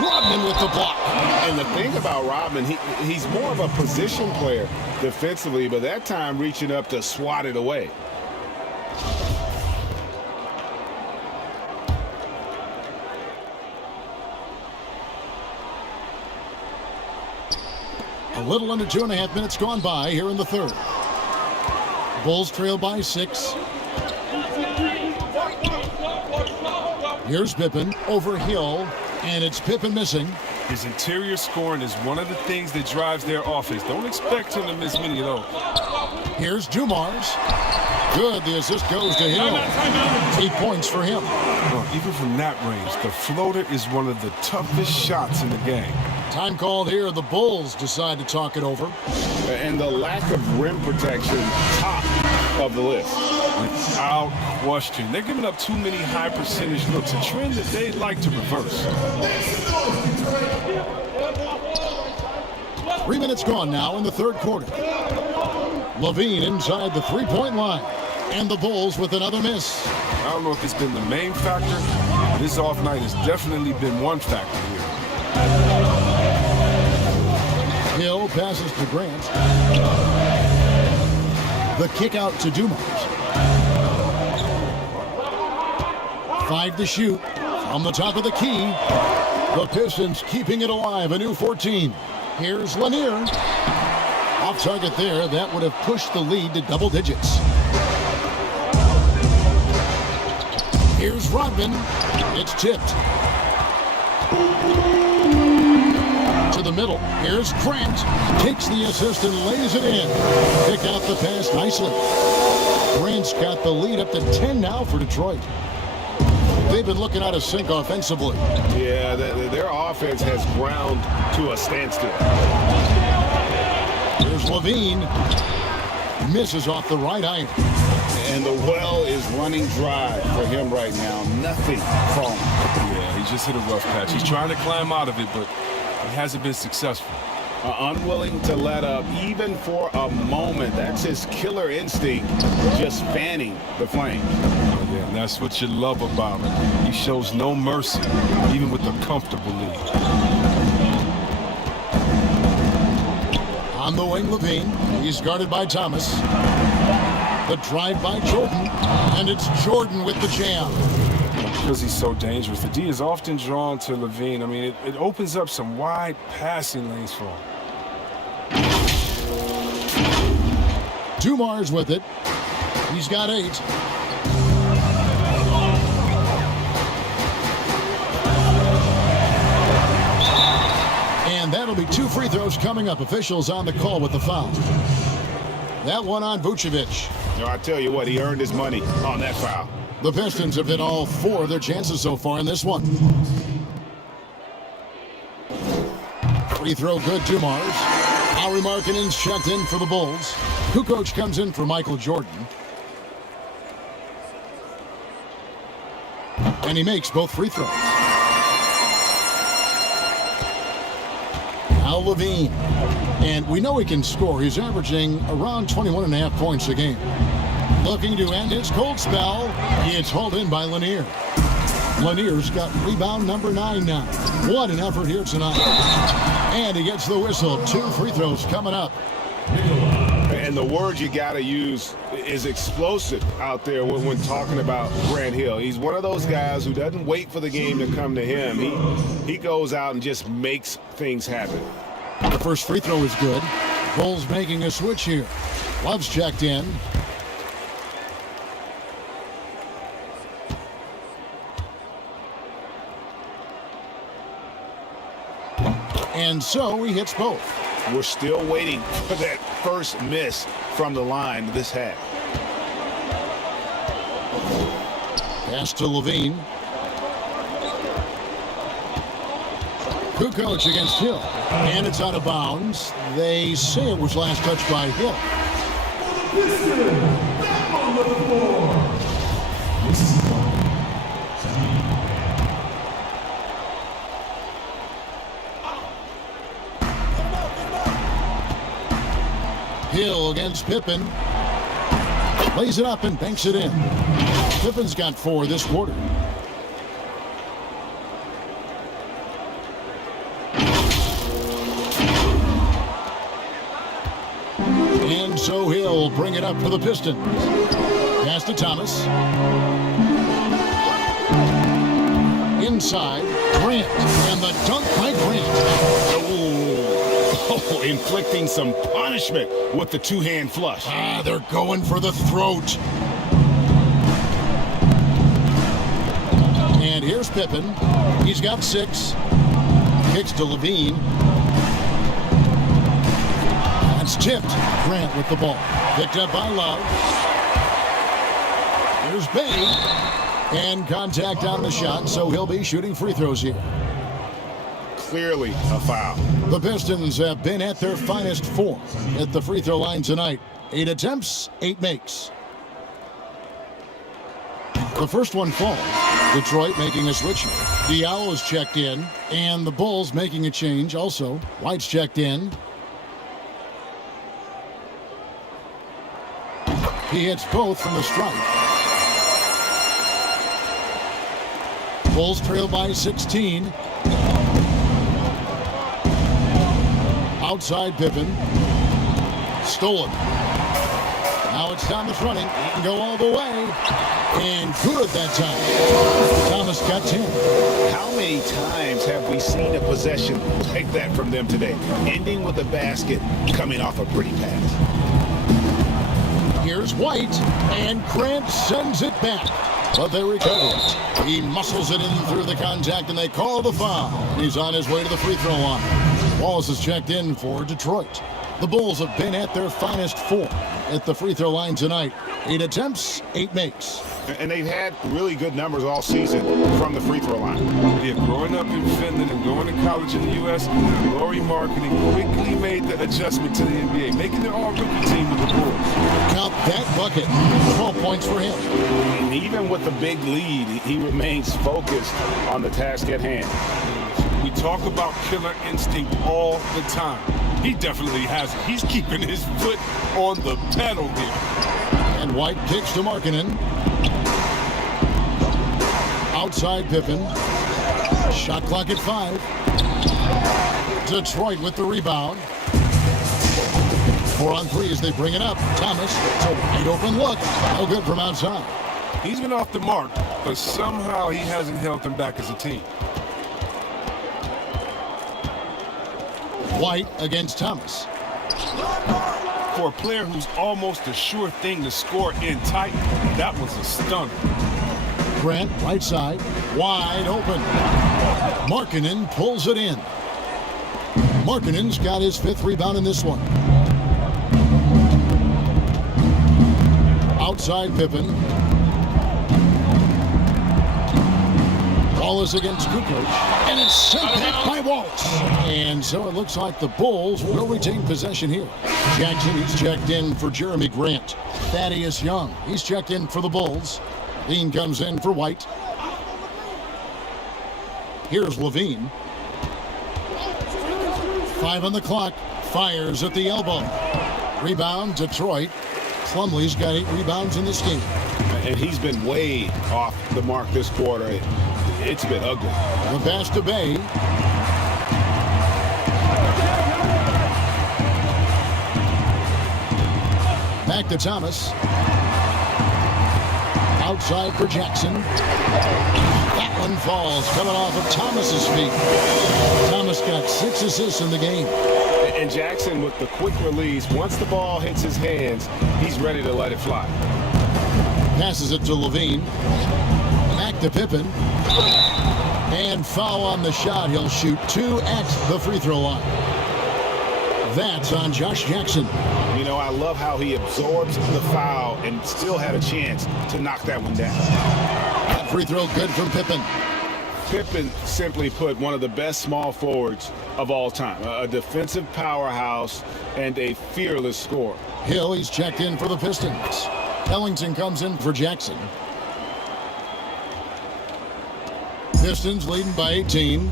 Rodman with the block. And the thing about Rodman, he's more of a position player defensively, but that time reaching up to swat it away. A little under 2.5 minutes gone by here in the third. Bulls trail by 6. Here's Pippen over Hill, and it's Pippen missing. His interior scoring is one of the things that drives their offense. Don't expect him to miss many of those. Here's Dumars. Good, the assist goes to Hill. 8 points for him. Well, even from that range, the floater is one of the toughest shots in the game. Time called here. The Bulls decide to talk it over. And the lack of rim protection, top of the list. Without question. They're giving up too many high percentage looks, a trend that they'd like to reverse. 3 minutes gone now in the third quarter. Levine inside the three-point line. And the Bulls with another miss. I don't know if it's been the main factor. This off night has definitely been one factor here. Hill passes to Grant. The kick out to Dumars. 5 to shoot. From the top of the key. The Pistons keeping it alive. A new 14. Here's Lanier. Off target there. That would have pushed the lead to double digits. Here's Rodman. It's tipped. To the middle. Here's Grant. Takes the assist and lays it in. Pick out the pass nicely. Grant's got the lead up to 10 now for Detroit. They've been looking out of sync offensively. Yeah, their offense has ground to a standstill. There's Levine. Misses off the right iron. And the well is running dry for him right now. Nothing falling. Yeah, he just hit a rough patch. He's trying to climb out of it, but he hasn't been successful. Unwilling to let up even for a moment. That's his killer instinct, just fanning the flame. Yeah, and that's what you love about him. He shows no mercy, even with a comfortable lead. On the wing, Levine. He's guarded by Thomas. The drive by Jordan. And it's Jordan with the jam. Because he's so dangerous, the D is often drawn to Levine. I mean, it opens up some wide passing lanes for him. Dumars with it. He's got 8. And that'll be 2 free throws coming up. Officials on the call with the foul. That one on Vucevic. No, I tell you what, he earned his money on that foul. The Pistons have hit all 4 of their chances so far in this one. Free throw good, Dumars. Howie Markkanen's checked in for the Bulls. Kukoc comes in for Michael Jordan. And he makes both free throws. Now Levine. And we know he can score. He's averaging around 21.5 points a game. Looking to end his cold spell. It's hauled in by Lanier. Lanier's got rebound number 9 now. What an effort here tonight. And he gets the whistle. 2 free throws coming up. And the word you got to use is explosive out there when talking about Grant Hill. He's one of those guys who doesn't wait for the game to come to him. He goes out and just makes things happen. The first free throw is good. Bulls making a switch here. Love's checked in. And so he hits both. We're still waiting for that first miss from the line this half. Pass to Levine. Kukoc against Hill. And it's out of bounds. They say it was last touched by Hill. Hill against Pippen. Lays it up and banks it in. Pippen's got 4 this quarter. And so Hill bring it up for the Pistons. Pass to Thomas. Inside, Grant. And the dunk by Grant. Oh, inflicting some punishment with the two-hand flush. They're going for the throat. And here's Pippen. He's got 6. Kicks to Levine. That's tipped. Grant with the ball. Picked up by Love. Here's Bay. And contact on the shot, so he'll be shooting free throws here. Clearly a foul. The Pistons have been at their finest form at the free throw line tonight. 8 attempts, 8 makes. The first one falls. Detroit making a switch. Diallo's checked in, and the Bulls making a change also. White's checked in. He hits both from the strike. Bulls trail by 16. Outside Pippen. Stolen. Now it's Thomas running. He can go all the way. And good that time. Thomas got 10. How many times have we seen a possession like that from them today? Ending with a basket, coming off a pretty pass. Here's White. And Grant sends it back. But they recover it. He muscles it in through the contact, and they call the foul. He's on his way to the free throw line. Wallace is checked in for Detroit. The Bulls have been at their finest form at the free throw line tonight. 8 attempts, 8 makes. And they've had really good numbers all season from the free throw line. Yeah, growing up in Finland and going to college in the U.S., Laurie Marketing quickly made the adjustment to the NBA, making the all-rookie team with the Bulls. Count that bucket. 12 points for him. And even with the big lead, he remains focused on the task at hand. We talk about killer instinct all the time. He definitely has it. He's keeping his foot on the pedal here. And White kicks to Markkanen. Outside Pippen. Shot clock at 5. Detroit with the rebound. 4 on 3 as they bring it up. Thomas, it's a wide open look. No good from outside. He's been off the mark, but somehow he hasn't held them back as a team. White against Thomas. For a player who's almost a sure thing to score in tight, that was a stunner. Grant, right side, wide open. Markkanen pulls it in. Markkanen's got his 5th rebound in this one. Outside Pippen. Wallace against Kukoc. And it's sent back by Waltz. And so it looks like the Bulls will retain possession here. Jackson, he's checked in for Jeremy Grant. Thaddeus Young, he's checked in for the Bulls. Levine comes in for White. Here's Levine. 5 on the clock. Fires at the elbow. Rebound, Detroit. Plumlee's got 8 rebounds in this game. And he's been way off the mark this quarter. It's been ugly. The pass to Bay. Back to Thomas. Outside for Jackson. That one falls, coming off of Thomas's feet. Thomas got 6 assists in the game. And Jackson with the quick release, once the ball hits his hands, he's ready to let it fly. Passes it to Levine. Back to Pippen. And foul on the shot. He'll shoot 2 at the free throw line. That's on Josh Jackson. You know, I love how he absorbs the foul and still had a chance to knock that one down. That free throw good from Pippen. Pippen, simply put, one of the best small forwards of all time. A defensive powerhouse and a fearless scorer. Hill, he's checked in for the Pistons. Ellington comes in for Jackson. Pistons leading by 18.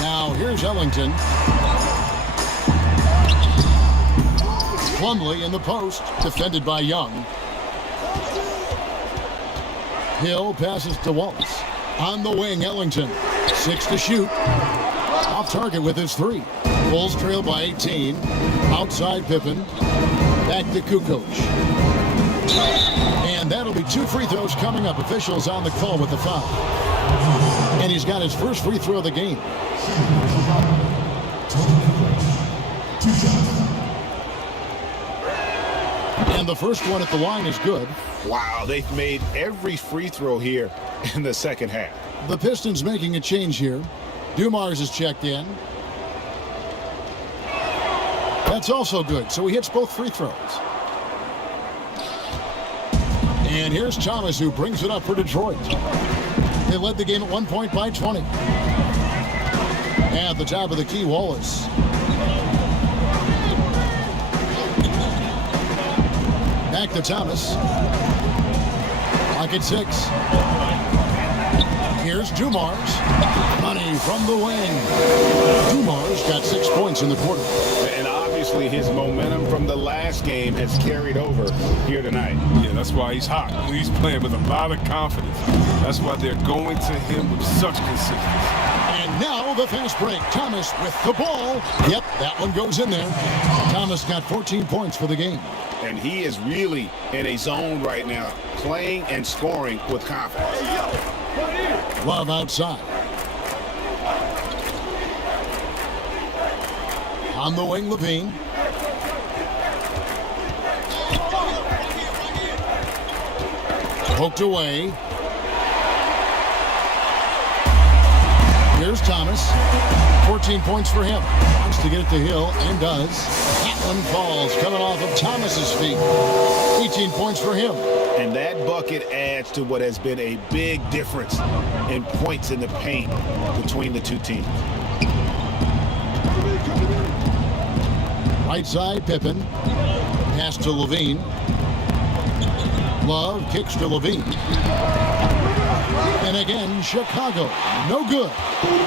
Now here's Ellington. Plumlee in the post, defended by Young. Hill passes to Wallace. On the wing, Ellington. 6 to shoot. Off target with his 3. Bulls trail by 18. Outside Pippen. Back to Kukoc. And that'll be 2 free throws coming up. Officials on the call with the foul. And he's got his first free throw of the game. And the first one at the line is good. Wow, they've made every free throw here in the second half. The Pistons making a change here. Dumars is checked in. That's also good, so he hits both free throws. And here's Thomas, who brings it up for Detroit. They led the game at 1 point by 20. At the top of the key, Wallace. Back to Thomas. Clock at 6. Here's Dumars. Money from the wing. Dumars got 6 points in the quarter. And obviously his momentum from the last game has carried over here tonight. Yeah, that's why he's hot. He's playing with a lot of confidence. That's why they're going to him with such consistency. And now the fast break. Thomas with the ball. Yep, that one goes in there. Thomas got 14 points for the game. And he is really in a zone right now, playing and scoring with confidence. Love outside. On the wing, Levine. Poked away. Here's Thomas. 14 points for him. Wants to get it to Hill, and does. That one falls, coming off of Thomas's feet. 18 points for him. And that bucket adds to what has been a big difference in points in the paint between the two teams. Right side, Pippen. Pass to Levine. Love kicks to Levine. And again, Chicago. No good.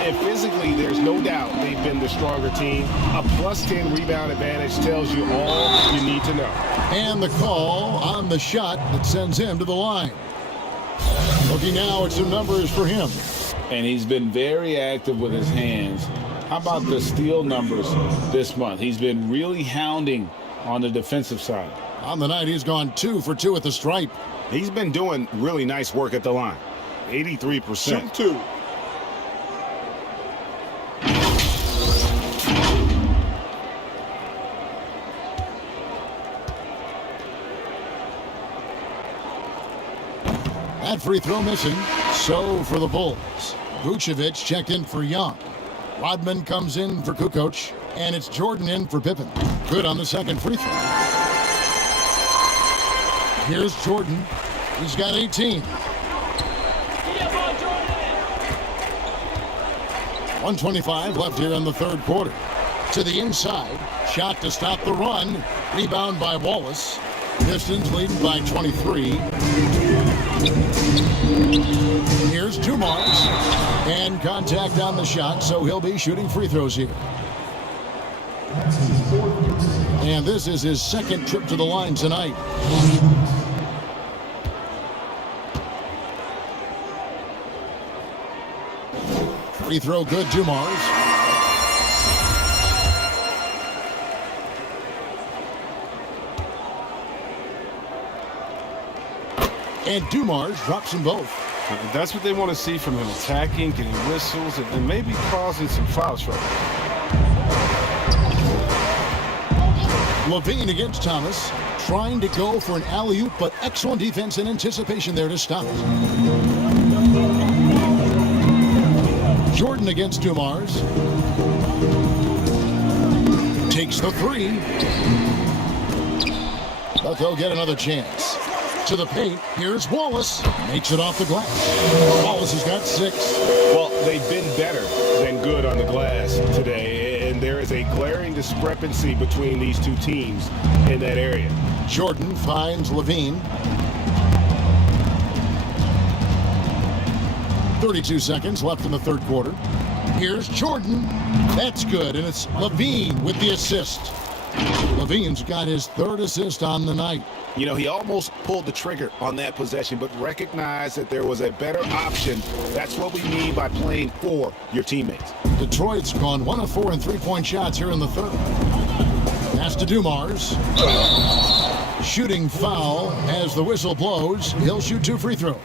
And physically, there's no doubt they've been the stronger team. A +10 rebound advantage tells you all you need to know. And the call on the shot that sends him to the line. Looking now at some numbers for him. And he's been very active with his hands. How about the steal numbers this month? He's been really hounding on the defensive side. On the night, he's gone 2 for 2 at the stripe. He's been doing really nice work at the line. 83%. Shoot 2. That free throw missing. So for the Bulls. Vucevic checked in for Young. Rodman comes in for Kukoc. And it's Jordan in for Pippen. Good on the second free throw. Here's Jordan. He's got 18. 1:25 left here in the third quarter. To the inside. Shot to stop the run. Rebound by Wallace. Pistons leading by 23. Here's Dumars. And contact on the shot, so he'll be shooting free throws here. And this is his second trip to the line tonight. Free throw good, Dumars. And Dumars drops them both. That's what they want to see from him, attacking, getting whistles, and maybe causing some foul trouble. Levine against Thomas, trying to go for an alley-oop, but excellent defense and anticipation there to stop it. Jordan against Dumars. Takes the three. But they'll get another chance. To the paint, here's Wallace. Makes it off the glass. Wallace has got 6. Well, they've been better than good on the glass today, and there is a glaring discrepancy between these two teams in that area. Jordan finds Levine. 32 seconds left in the third quarter. Here's Jordan. That's good, and it's Levine with the assist. Levine's got his 3rd assist on the night. You know, he almost pulled the trigger on that possession, but recognized that there was a better option. That's what we mean by playing for your teammates. Detroit's gone 1 of 4 in three-point shots here in the third. Pass to Dumars. Shooting foul as the whistle blows. He'll shoot 2 free throws.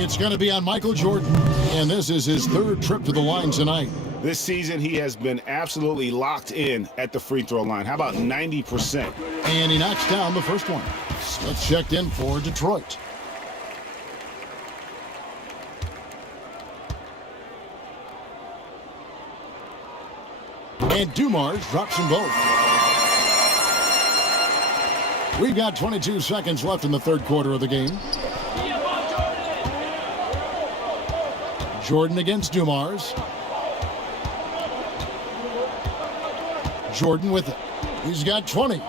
It's going to be on Michael Jordan, and this is his 3rd trip to the line tonight. This season, he has been absolutely locked in at the free throw line. How about 90%? And he knocks down the first one. Smith checked in for Detroit. And Dumars drops them both. We've got 22 seconds left in the third quarter of the game. Jordan against Dumars. Jordan with it. He's got 20.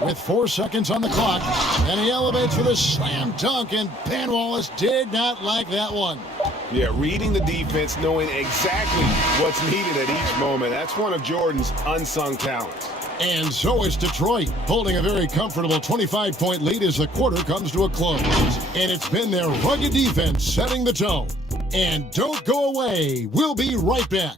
With 4 seconds on the clock, and he elevates for the slam dunk, and Pan Wallace did not like that one. Yeah, reading the defense, knowing exactly what's needed at each moment. That's one of Jordan's unsung talents. And so is Detroit, holding a very comfortable 25-point lead as the quarter comes to a close. And it's been their rugged defense setting the tone. And don't go away. We'll be right back.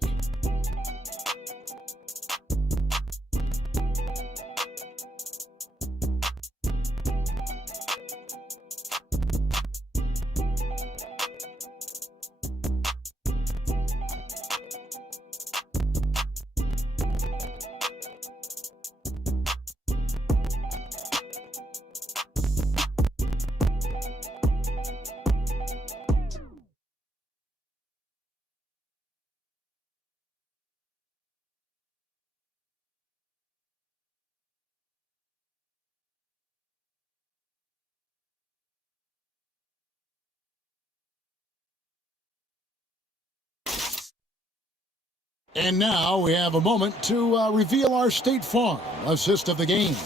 And now we have a moment to reveal our State Farm assist of the game.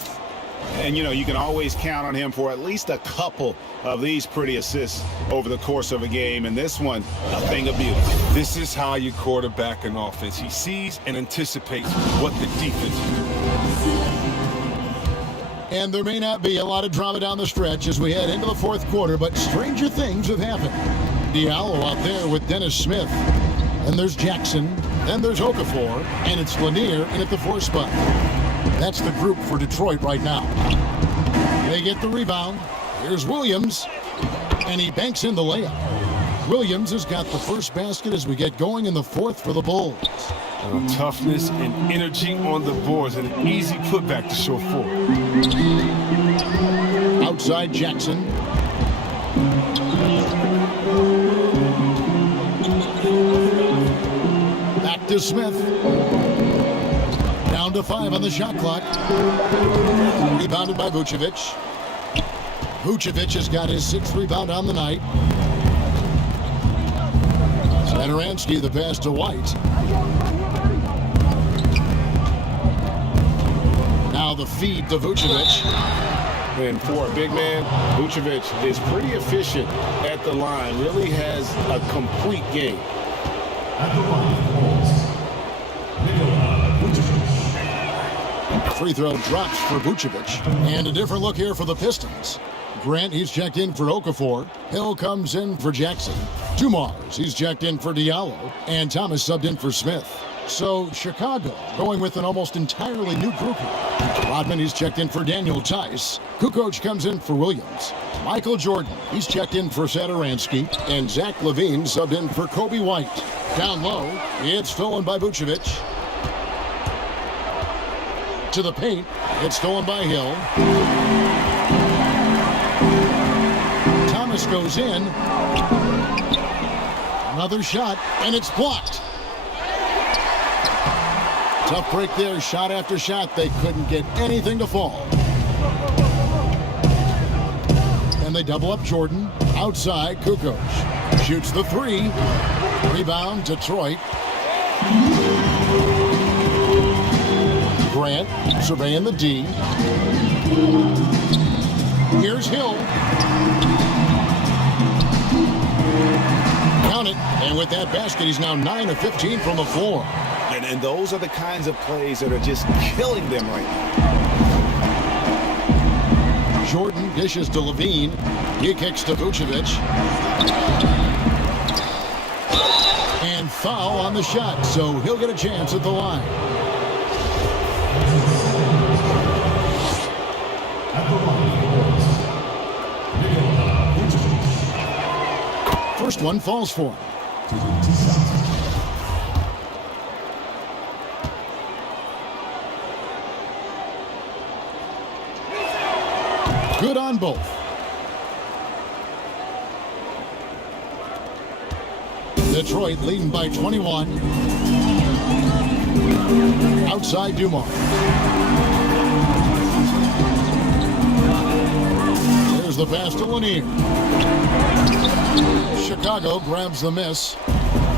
And, you know, you can always count on him for at least a couple of these pretty assists over the course of a game. And this one, a thing of beauty. This is how you quarterback an offense. He sees and anticipates what the defense is doing. And there may not be a lot of drama down the stretch as we head into the fourth quarter, but stranger things have happened. Diallo out there with Dennis Smith. And there's Jackson. Then there's Okafor. And it's Lanier in at the 4 spot. That's the group for Detroit right now. They get the rebound. Here's Williams. And he banks in the layup. Williams has got the first basket as we get going in the fourth for the Bulls. Toughness and energy on the boards, and an easy putback to show forward. Outside Jackson. Back to Smith. Down to 5 on the shot clock. Rebounded by Vucevic. Vucevic has got his 6th rebound on the night. Satoransky the pass to White. Now the feed to Vucevic. And for a big man, Vucevic is pretty efficient at the line. Really has a complete game. Free throw drops for Vucevic. And a different look here for the Pistons. Grant, he's checked in for Okafor. Hill comes in for Jackson. Dumars, he's checked in for Diallo. And Thomas subbed in for Smith. So Chicago going with an almost entirely new group here. Rodman, he's checked in for Daniel Tice. Kukoc comes in for Williams. Michael Jordan, he's checked in for Satoransky. And Zach LaVine subbed in for Kobe White. Down low, it's stolen by Vucevic. To the paint, it's stolen by Hill. Thomas goes in. Another shot, and it's blocked. Tough break there, shot after shot. They couldn't get anything to fall. And they double up Jordan. Outside, Kukoc shoots the three. Rebound, Detroit. Grant surveying the D. Here's Hill. Count it. And with that basket, he's now 9 of 15 from the floor. And those are the kinds of plays that are just killing them right now. Jordan dishes to LaVine. He kicks to Vucevic. And foul on the shot, so he'll get a chance at the line. First one falls for him. Good on both. Detroit leading by 21. Outside Dumars. There's the pass to Lanier. Chicago grabs the miss.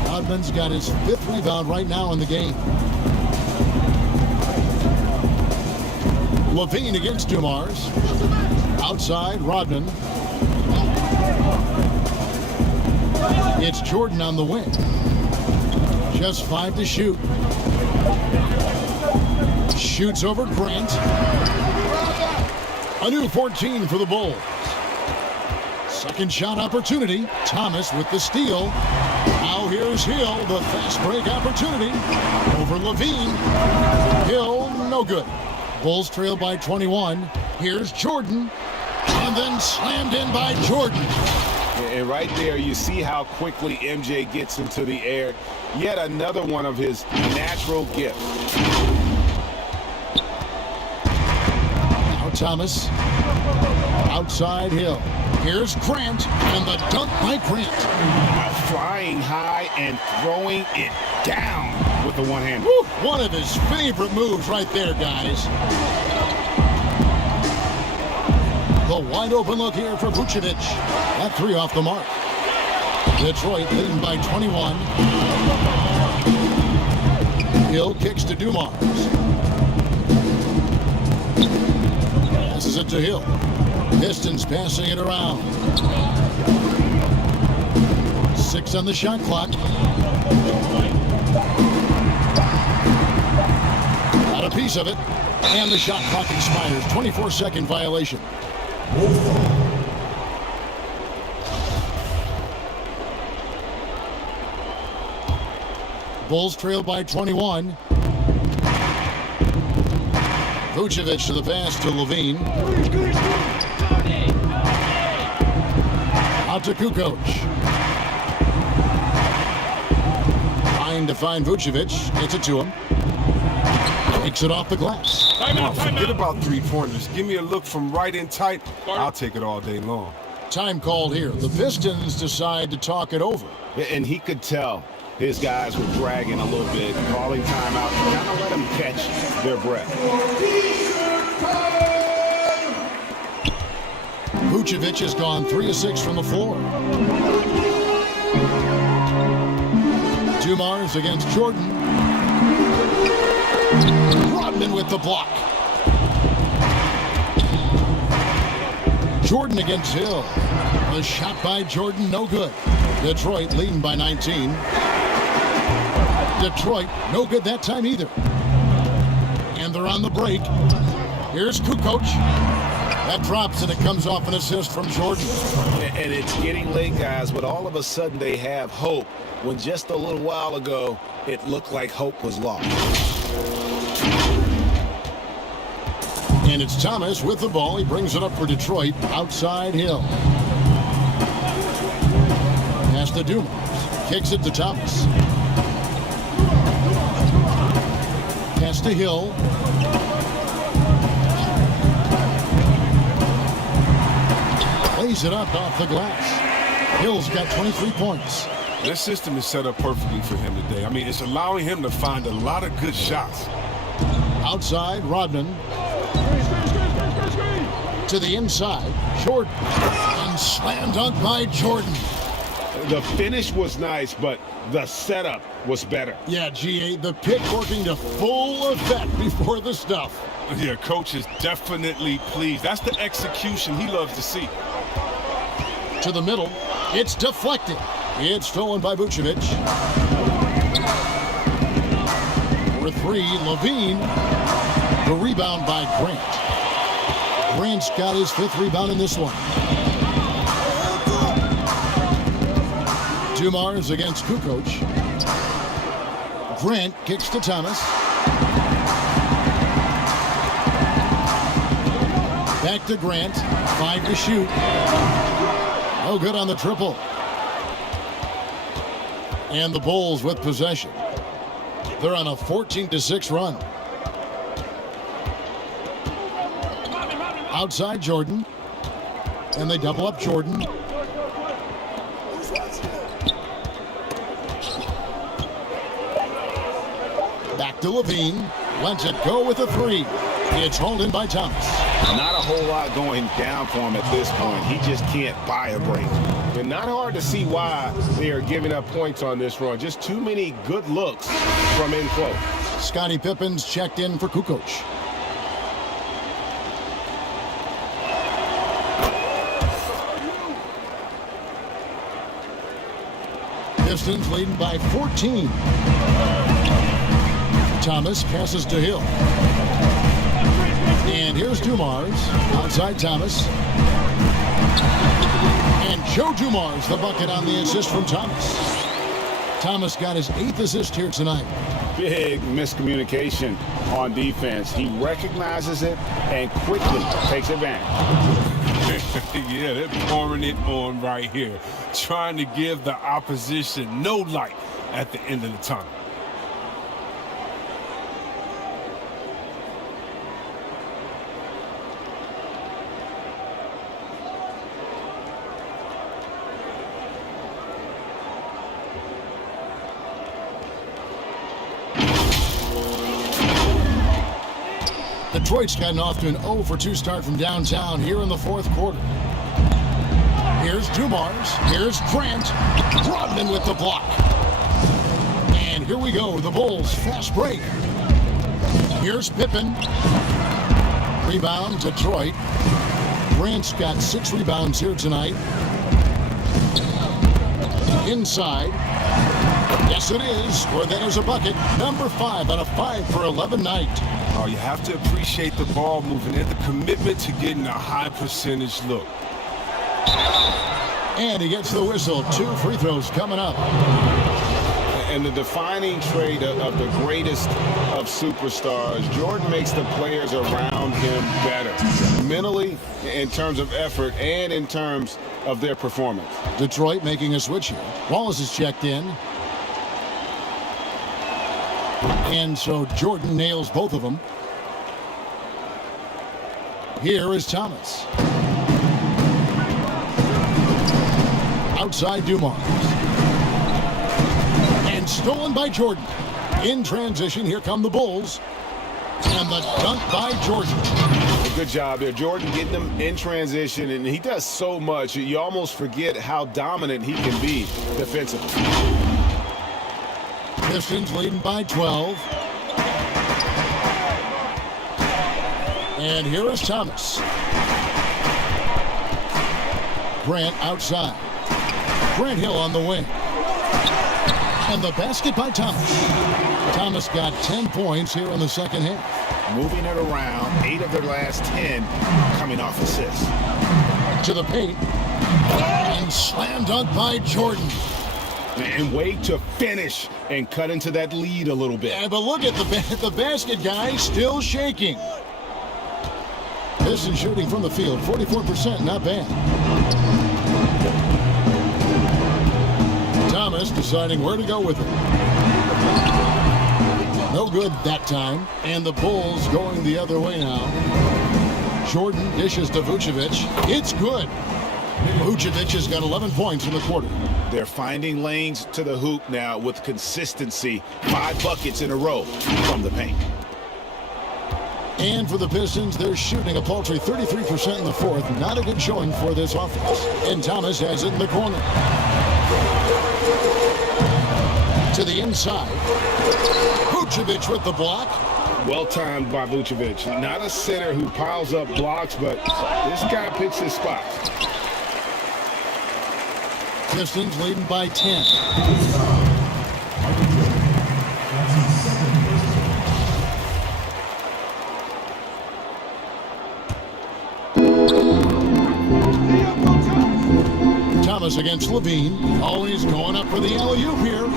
Rodman's got his 5th rebound right now in the game. LaVine against Dumars. Outside, Rodman. It's Jordan on the wing. Just 5 to shoot. Shoots over Grant. A new 14 for the Bulls. Second shot opportunity. Thomas with the steal. Now here's Hill, the fast break opportunity. Over LaVine. Hill, no good. Bulls trail by 21. Here's Jordan. And then slammed in by Jordan. And right there, you see how quickly MJ gets into the air. Yet another one of his natural gifts. Now Thomas. Outside Hill. Here's Grant. And the dunk by Grant. Flying high and throwing it down with the one hand. Woo, one of his favorite moves right there, guys. The wide open look here for Vucevic. That 3 off the mark. Detroit leading by 21. Hill kicks to Dumars. Passes it to Hill. Pistons passing it around. 6 on the shot clock. Got a piece of it. And the shot clock expires. 24-second violation. Bulls trail by 21. Vucevic to the pass to LaVine. Out to Kukoc. Trying to find Vucevic. Gets it to him. Takes it off the glass. Forget about 3-pointers. Give me a look from right in tight. I'll take it all day long. Time called here. The Pistons decide to talk it over. And he could tell his guys were dragging a little bit, calling timeout, kind of let them catch their breath. Vucevic has gone 3 of 6 from the floor. Dumars against Jordan. Rodman with the block. Jordan against Hill. The shot by Jordan, no good. Detroit leading by 19. Detroit, no good that time either. And they're on the break. Here's Kukoc. That drops, and it comes off an assist from Jordan. And it's getting late, guys, but all of a sudden they have hope when just a little while ago it looked like hope was lost. And it's Thomas with the ball. He brings it up for Detroit. Outside Hill. Pass to Dumas. Kicks it to Thomas. Pass to Hill. Plays it up off the glass. Hill's got 23 points. This system is set up perfectly for him today. I mean, it's allowing him to find a lot of good shots. Outside, Rodman. To the inside, Jordan. And slam dunk by Jordan. The finish was nice, but the setup was better. Yeah, GA, the pick working to full effect before the stuff. Yeah, coach is definitely pleased. That's the execution he loves to see. To the middle, it's deflected. It's stolen by Vucevic. For three, Levine. The rebound by Grant. Grant's got his 5th rebound in this one. Dumars against Kukoc. Grant kicks to Thomas. Back to Grant. 5 to shoot. No good on the triple. And the Bulls with possession. They're on a 14-6 run. Outside Jordan. And they double up Jordan. Back to Levine. Lets it go with a 3. It's hauled in by Thomas. Not a whole lot going down for him at this point. He just can't buy a break. And not hard to see why they are giving up points on this run. Just too many good looks from in close. Scottie Pippen's checked in for Kukoc. Pistons leading by 14. Thomas passes to Hill. And here's Dumars. Outside Thomas. And Joe Dumars, the bucket on the assist from Thomas. Thomas got his 8th assist here tonight. Big miscommunication on defense. He recognizes it and quickly takes advantage. Yeah, they're pouring it on right here. Trying to give the opposition no light at the end of the tunnel. Detroit's gotten off to an 0-for-2 start from downtown here in the 4th quarter. Here's Dumars. Here's Grant. Rodman with the block. And here we go. The Bulls fast break. Here's Pippen. Rebound, Detroit. Grant's got 6 rebounds here tonight. Inside. Yes, it is. Where there's a bucket. Number 5 on a 5-for-11 night. Oh, you have to appreciate the ball movement and the commitment to getting a high percentage look. And he gets the whistle. 2 free throws coming up. And the defining trait of the greatest of superstars, Jordan makes the players around him better. Mentally, in terms of effort, and in terms of their performance. Detroit making a switch here. Wallace is checked in. And so Jordan nails both of them. Here is Thomas. Outside Dumars. And stolen by Jordan. In transition, here come the Bulls. And the dunk by Jordan. Good job there. Jordan getting them in transition, and he does so much. You almost forget how dominant he can be defensively. Pistons leading by 12. And here is Thomas. Grant outside. Grant Hill on the wing. And the basket by Thomas. Thomas got 10 points here in the second half. Moving it around, 8 of their last 10 coming off assists. To the paint. And slam dunk by Jordan. And wait to finish and cut into that lead a little bit. Yeah, but look at the basket guy still shaking. Pistons shooting from the field, 44%, not bad. Thomas deciding where to go with it. No good that time. And the Bulls going the other way now. Jordan dishes to Vucevic. It's good. Vucevic has got 11 points in the quarter. They're finding lanes to the hoop now with consistency. 5 buckets in a row from the paint. And for the Pistons, they're shooting a paltry 33% in the fourth. Not a good showing for this offense. And Thomas has it in the corner. To the inside. Vucevic with the block. Well timed by Vucevic. Not a center who piles up blocks, but this guy picks his spots. Pistons leading by 10. Thomas against Levine. Always going up for the alley-oop here.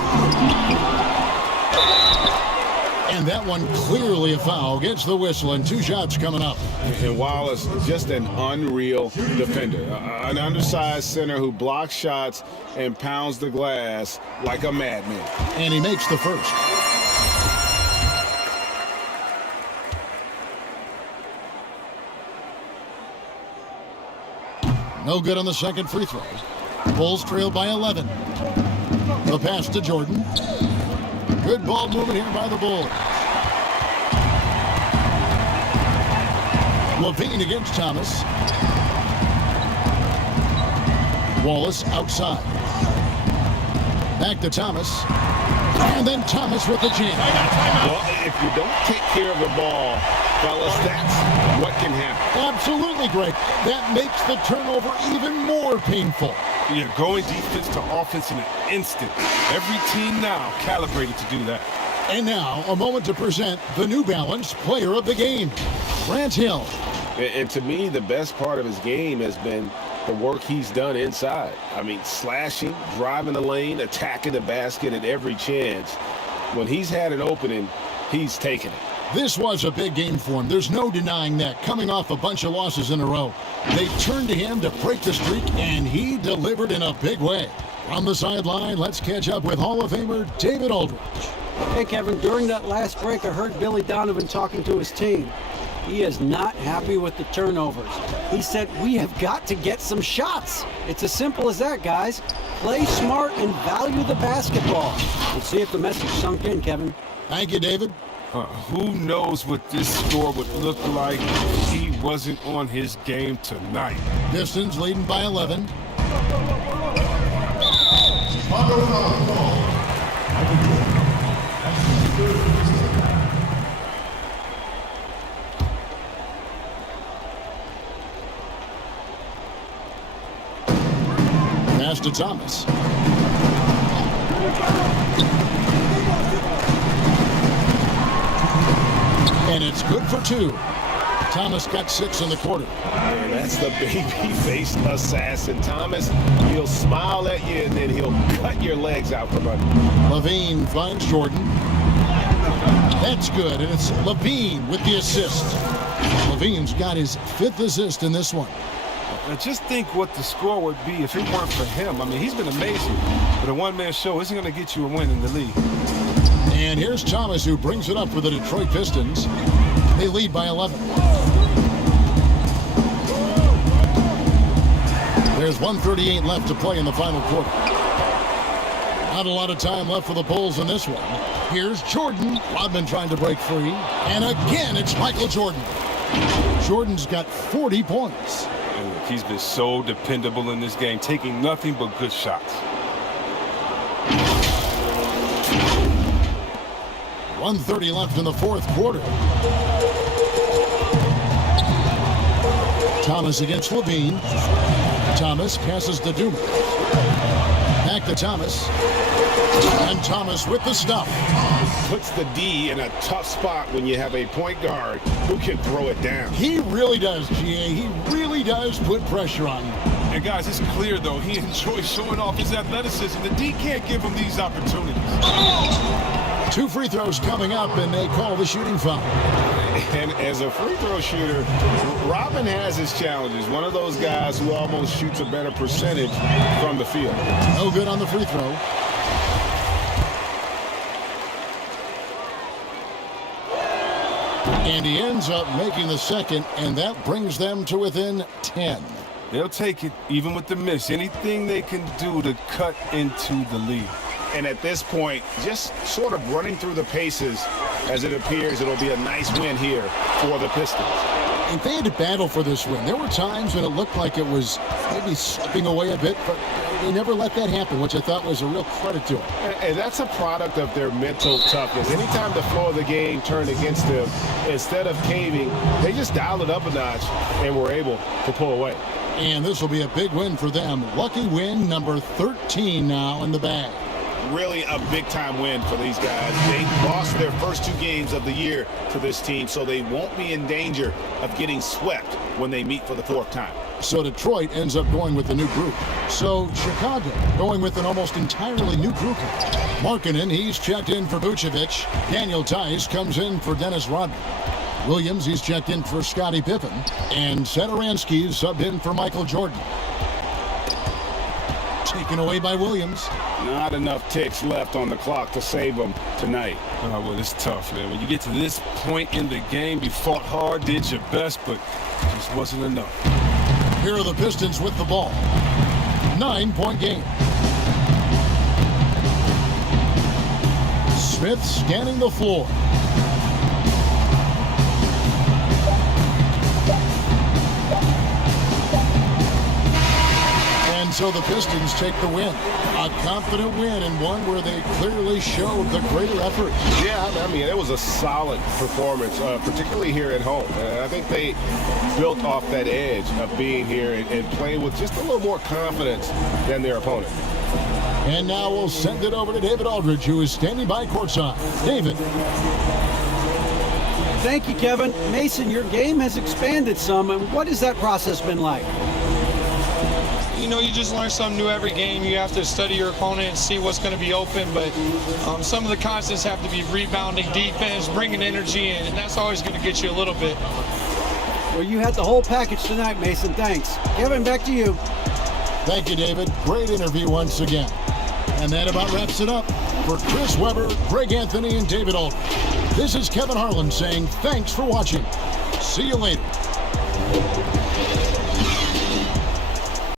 And that one clearly a foul. Gets the whistle and 2 shots coming up. And Wallace, just an unreal defender. An undersized center who blocks shots and pounds the glass like a madman. And he makes the first. No good on the second free throw. Bulls trail by 11. The pass to Jordan. Good ball movement here by the Bulls. Levine against Thomas. Wallace outside. Back to Thomas. And then Thomas with the jam. Well, if you don't take care of the ball, fellas, that's what can happen. Absolutely, Greg. That makes the turnover even more painful. Yeah, going defense to offense in an instant. Every team now calibrated to do that. And now, a moment to present the New Balance Player of the Game, Grant Hill. And to me, the best part of his game has been the work he's done inside. I mean, slashing, driving the lane, attacking the basket at every chance. When he's had an opening, he's taken it. This was a big game for him. There's no denying that. Coming off a bunch of losses in a row, they turned to him to break the streak, and he delivered in a big way. From the sideline, let's catch up with Hall of Famer David Aldridge. Hey, Kevin, during that last break, I heard Billy Donovan talking to his team. He is not happy with the turnovers. He said, we have got to get some shots. It's as simple as that, guys. Play smart and value the basketball. We'll see if the message sunk in, Kevin. Thank you, David. Who knows what this score would look like if he wasn't on his game tonight. Pistons leading by 11. Pass to Thomas. And it's good for 2. Thomas got 6 in the quarter. And that's the baby-faced assassin. Thomas, he'll smile at you, and then he'll cut your legs out from under. Levine finds Jordan. That's good, and it's Levine with the assist. Levine's got his 5th assist in this one. Just think what the score would be if it weren't for him. I mean, he's been amazing, but a one-man show isn't going to get you a win in the league. And here's Thomas, who brings it up for the Detroit Pistons. They lead by 11. There's 1:38 left to play in the final quarter. Not a lot of time left for the Bulls in this one. Here's Jordan. Rodman trying to break free. And again, it's Michael Jordan. Jordan's got 40 points. And look, he's been so dependable in this game, taking nothing but good shots. 1:30 left in the fourth quarter. Thomas against Levine. Thomas passes to Dumas. Back to Thomas. And Thomas with the stuff. Puts the D in a tough spot when you have a point guard who can throw it down. He really does, GA. He really does put pressure on him. And guys, it's clear, though, he enjoys showing off his athleticism. The D can't give him these opportunities. 2 free throws coming up, and they call the shooting foul. And as a free throw shooter, Robin has his challenges. One of those guys who almost shoots a better percentage from the field. No good on the free throw. And he ends up making the second, and that brings them to within 10. They'll take it, even with the miss. Anything they can do to cut into the lead. And at this point, just sort of running through the paces, as it appears it'll be a nice win here for the Pistons. And they had to battle for this win. There were times when it looked like it was maybe slipping away a bit, but they never let that happen, which I thought was a real credit to them. And that's a product of their mental toughness. Anytime the flow of the game turned against them, instead of caving, they just dialed it up a notch and were able to pull away. And this will be a big win for them. Lucky win number 13 now in the bag. Really a big-time win for these guys. They lost their first 2 games of the year to this team, so they won't be in danger of getting swept when they meet for the 4th time. So Detroit ends up going with the new group. So Chicago going with an almost entirely new group. Markkanen, he's checked in for Vucevic. Daniel Tice comes in for Dennis Rodman. Williams, he's checked in for Scottie Pippen. And Satoransky's subbed in for Michael Jordan. Taken away by Williams. Not enough ticks left on the clock to save them tonight. Oh, well, it's tough, man. When you get to this point in the game, you fought hard, did your best, but it just wasn't enough. Here are the Pistons with the ball. 9-point game. Smith scanning the floor. And so the Pistons take the win. A confident win, and one where they clearly showed the greater effort. Yeah, I mean, it was a solid performance, particularly here at home. And I think they built off that edge of being here and playing with just a little more confidence than their opponent. And now we'll send it over to David Aldridge, who is standing by courtside. David. Thank you, Kevin. Mason, your game has expanded some, and what has that process been like? You know, you just learn something new every game. You have to study your opponent and see what's going to be open, but some of the constants have to be rebounding, defense, bringing energy, and that's always going to get you a little bit. Well, you had the whole package tonight, Mason. Thanks. Kevin, back to you. Thank you, David. Great interview once again. And that about wraps it up. For Chris Webber, Greg Anthony, and David Aldridge, this is Kevin Harlan saying thanks for watching. See you later.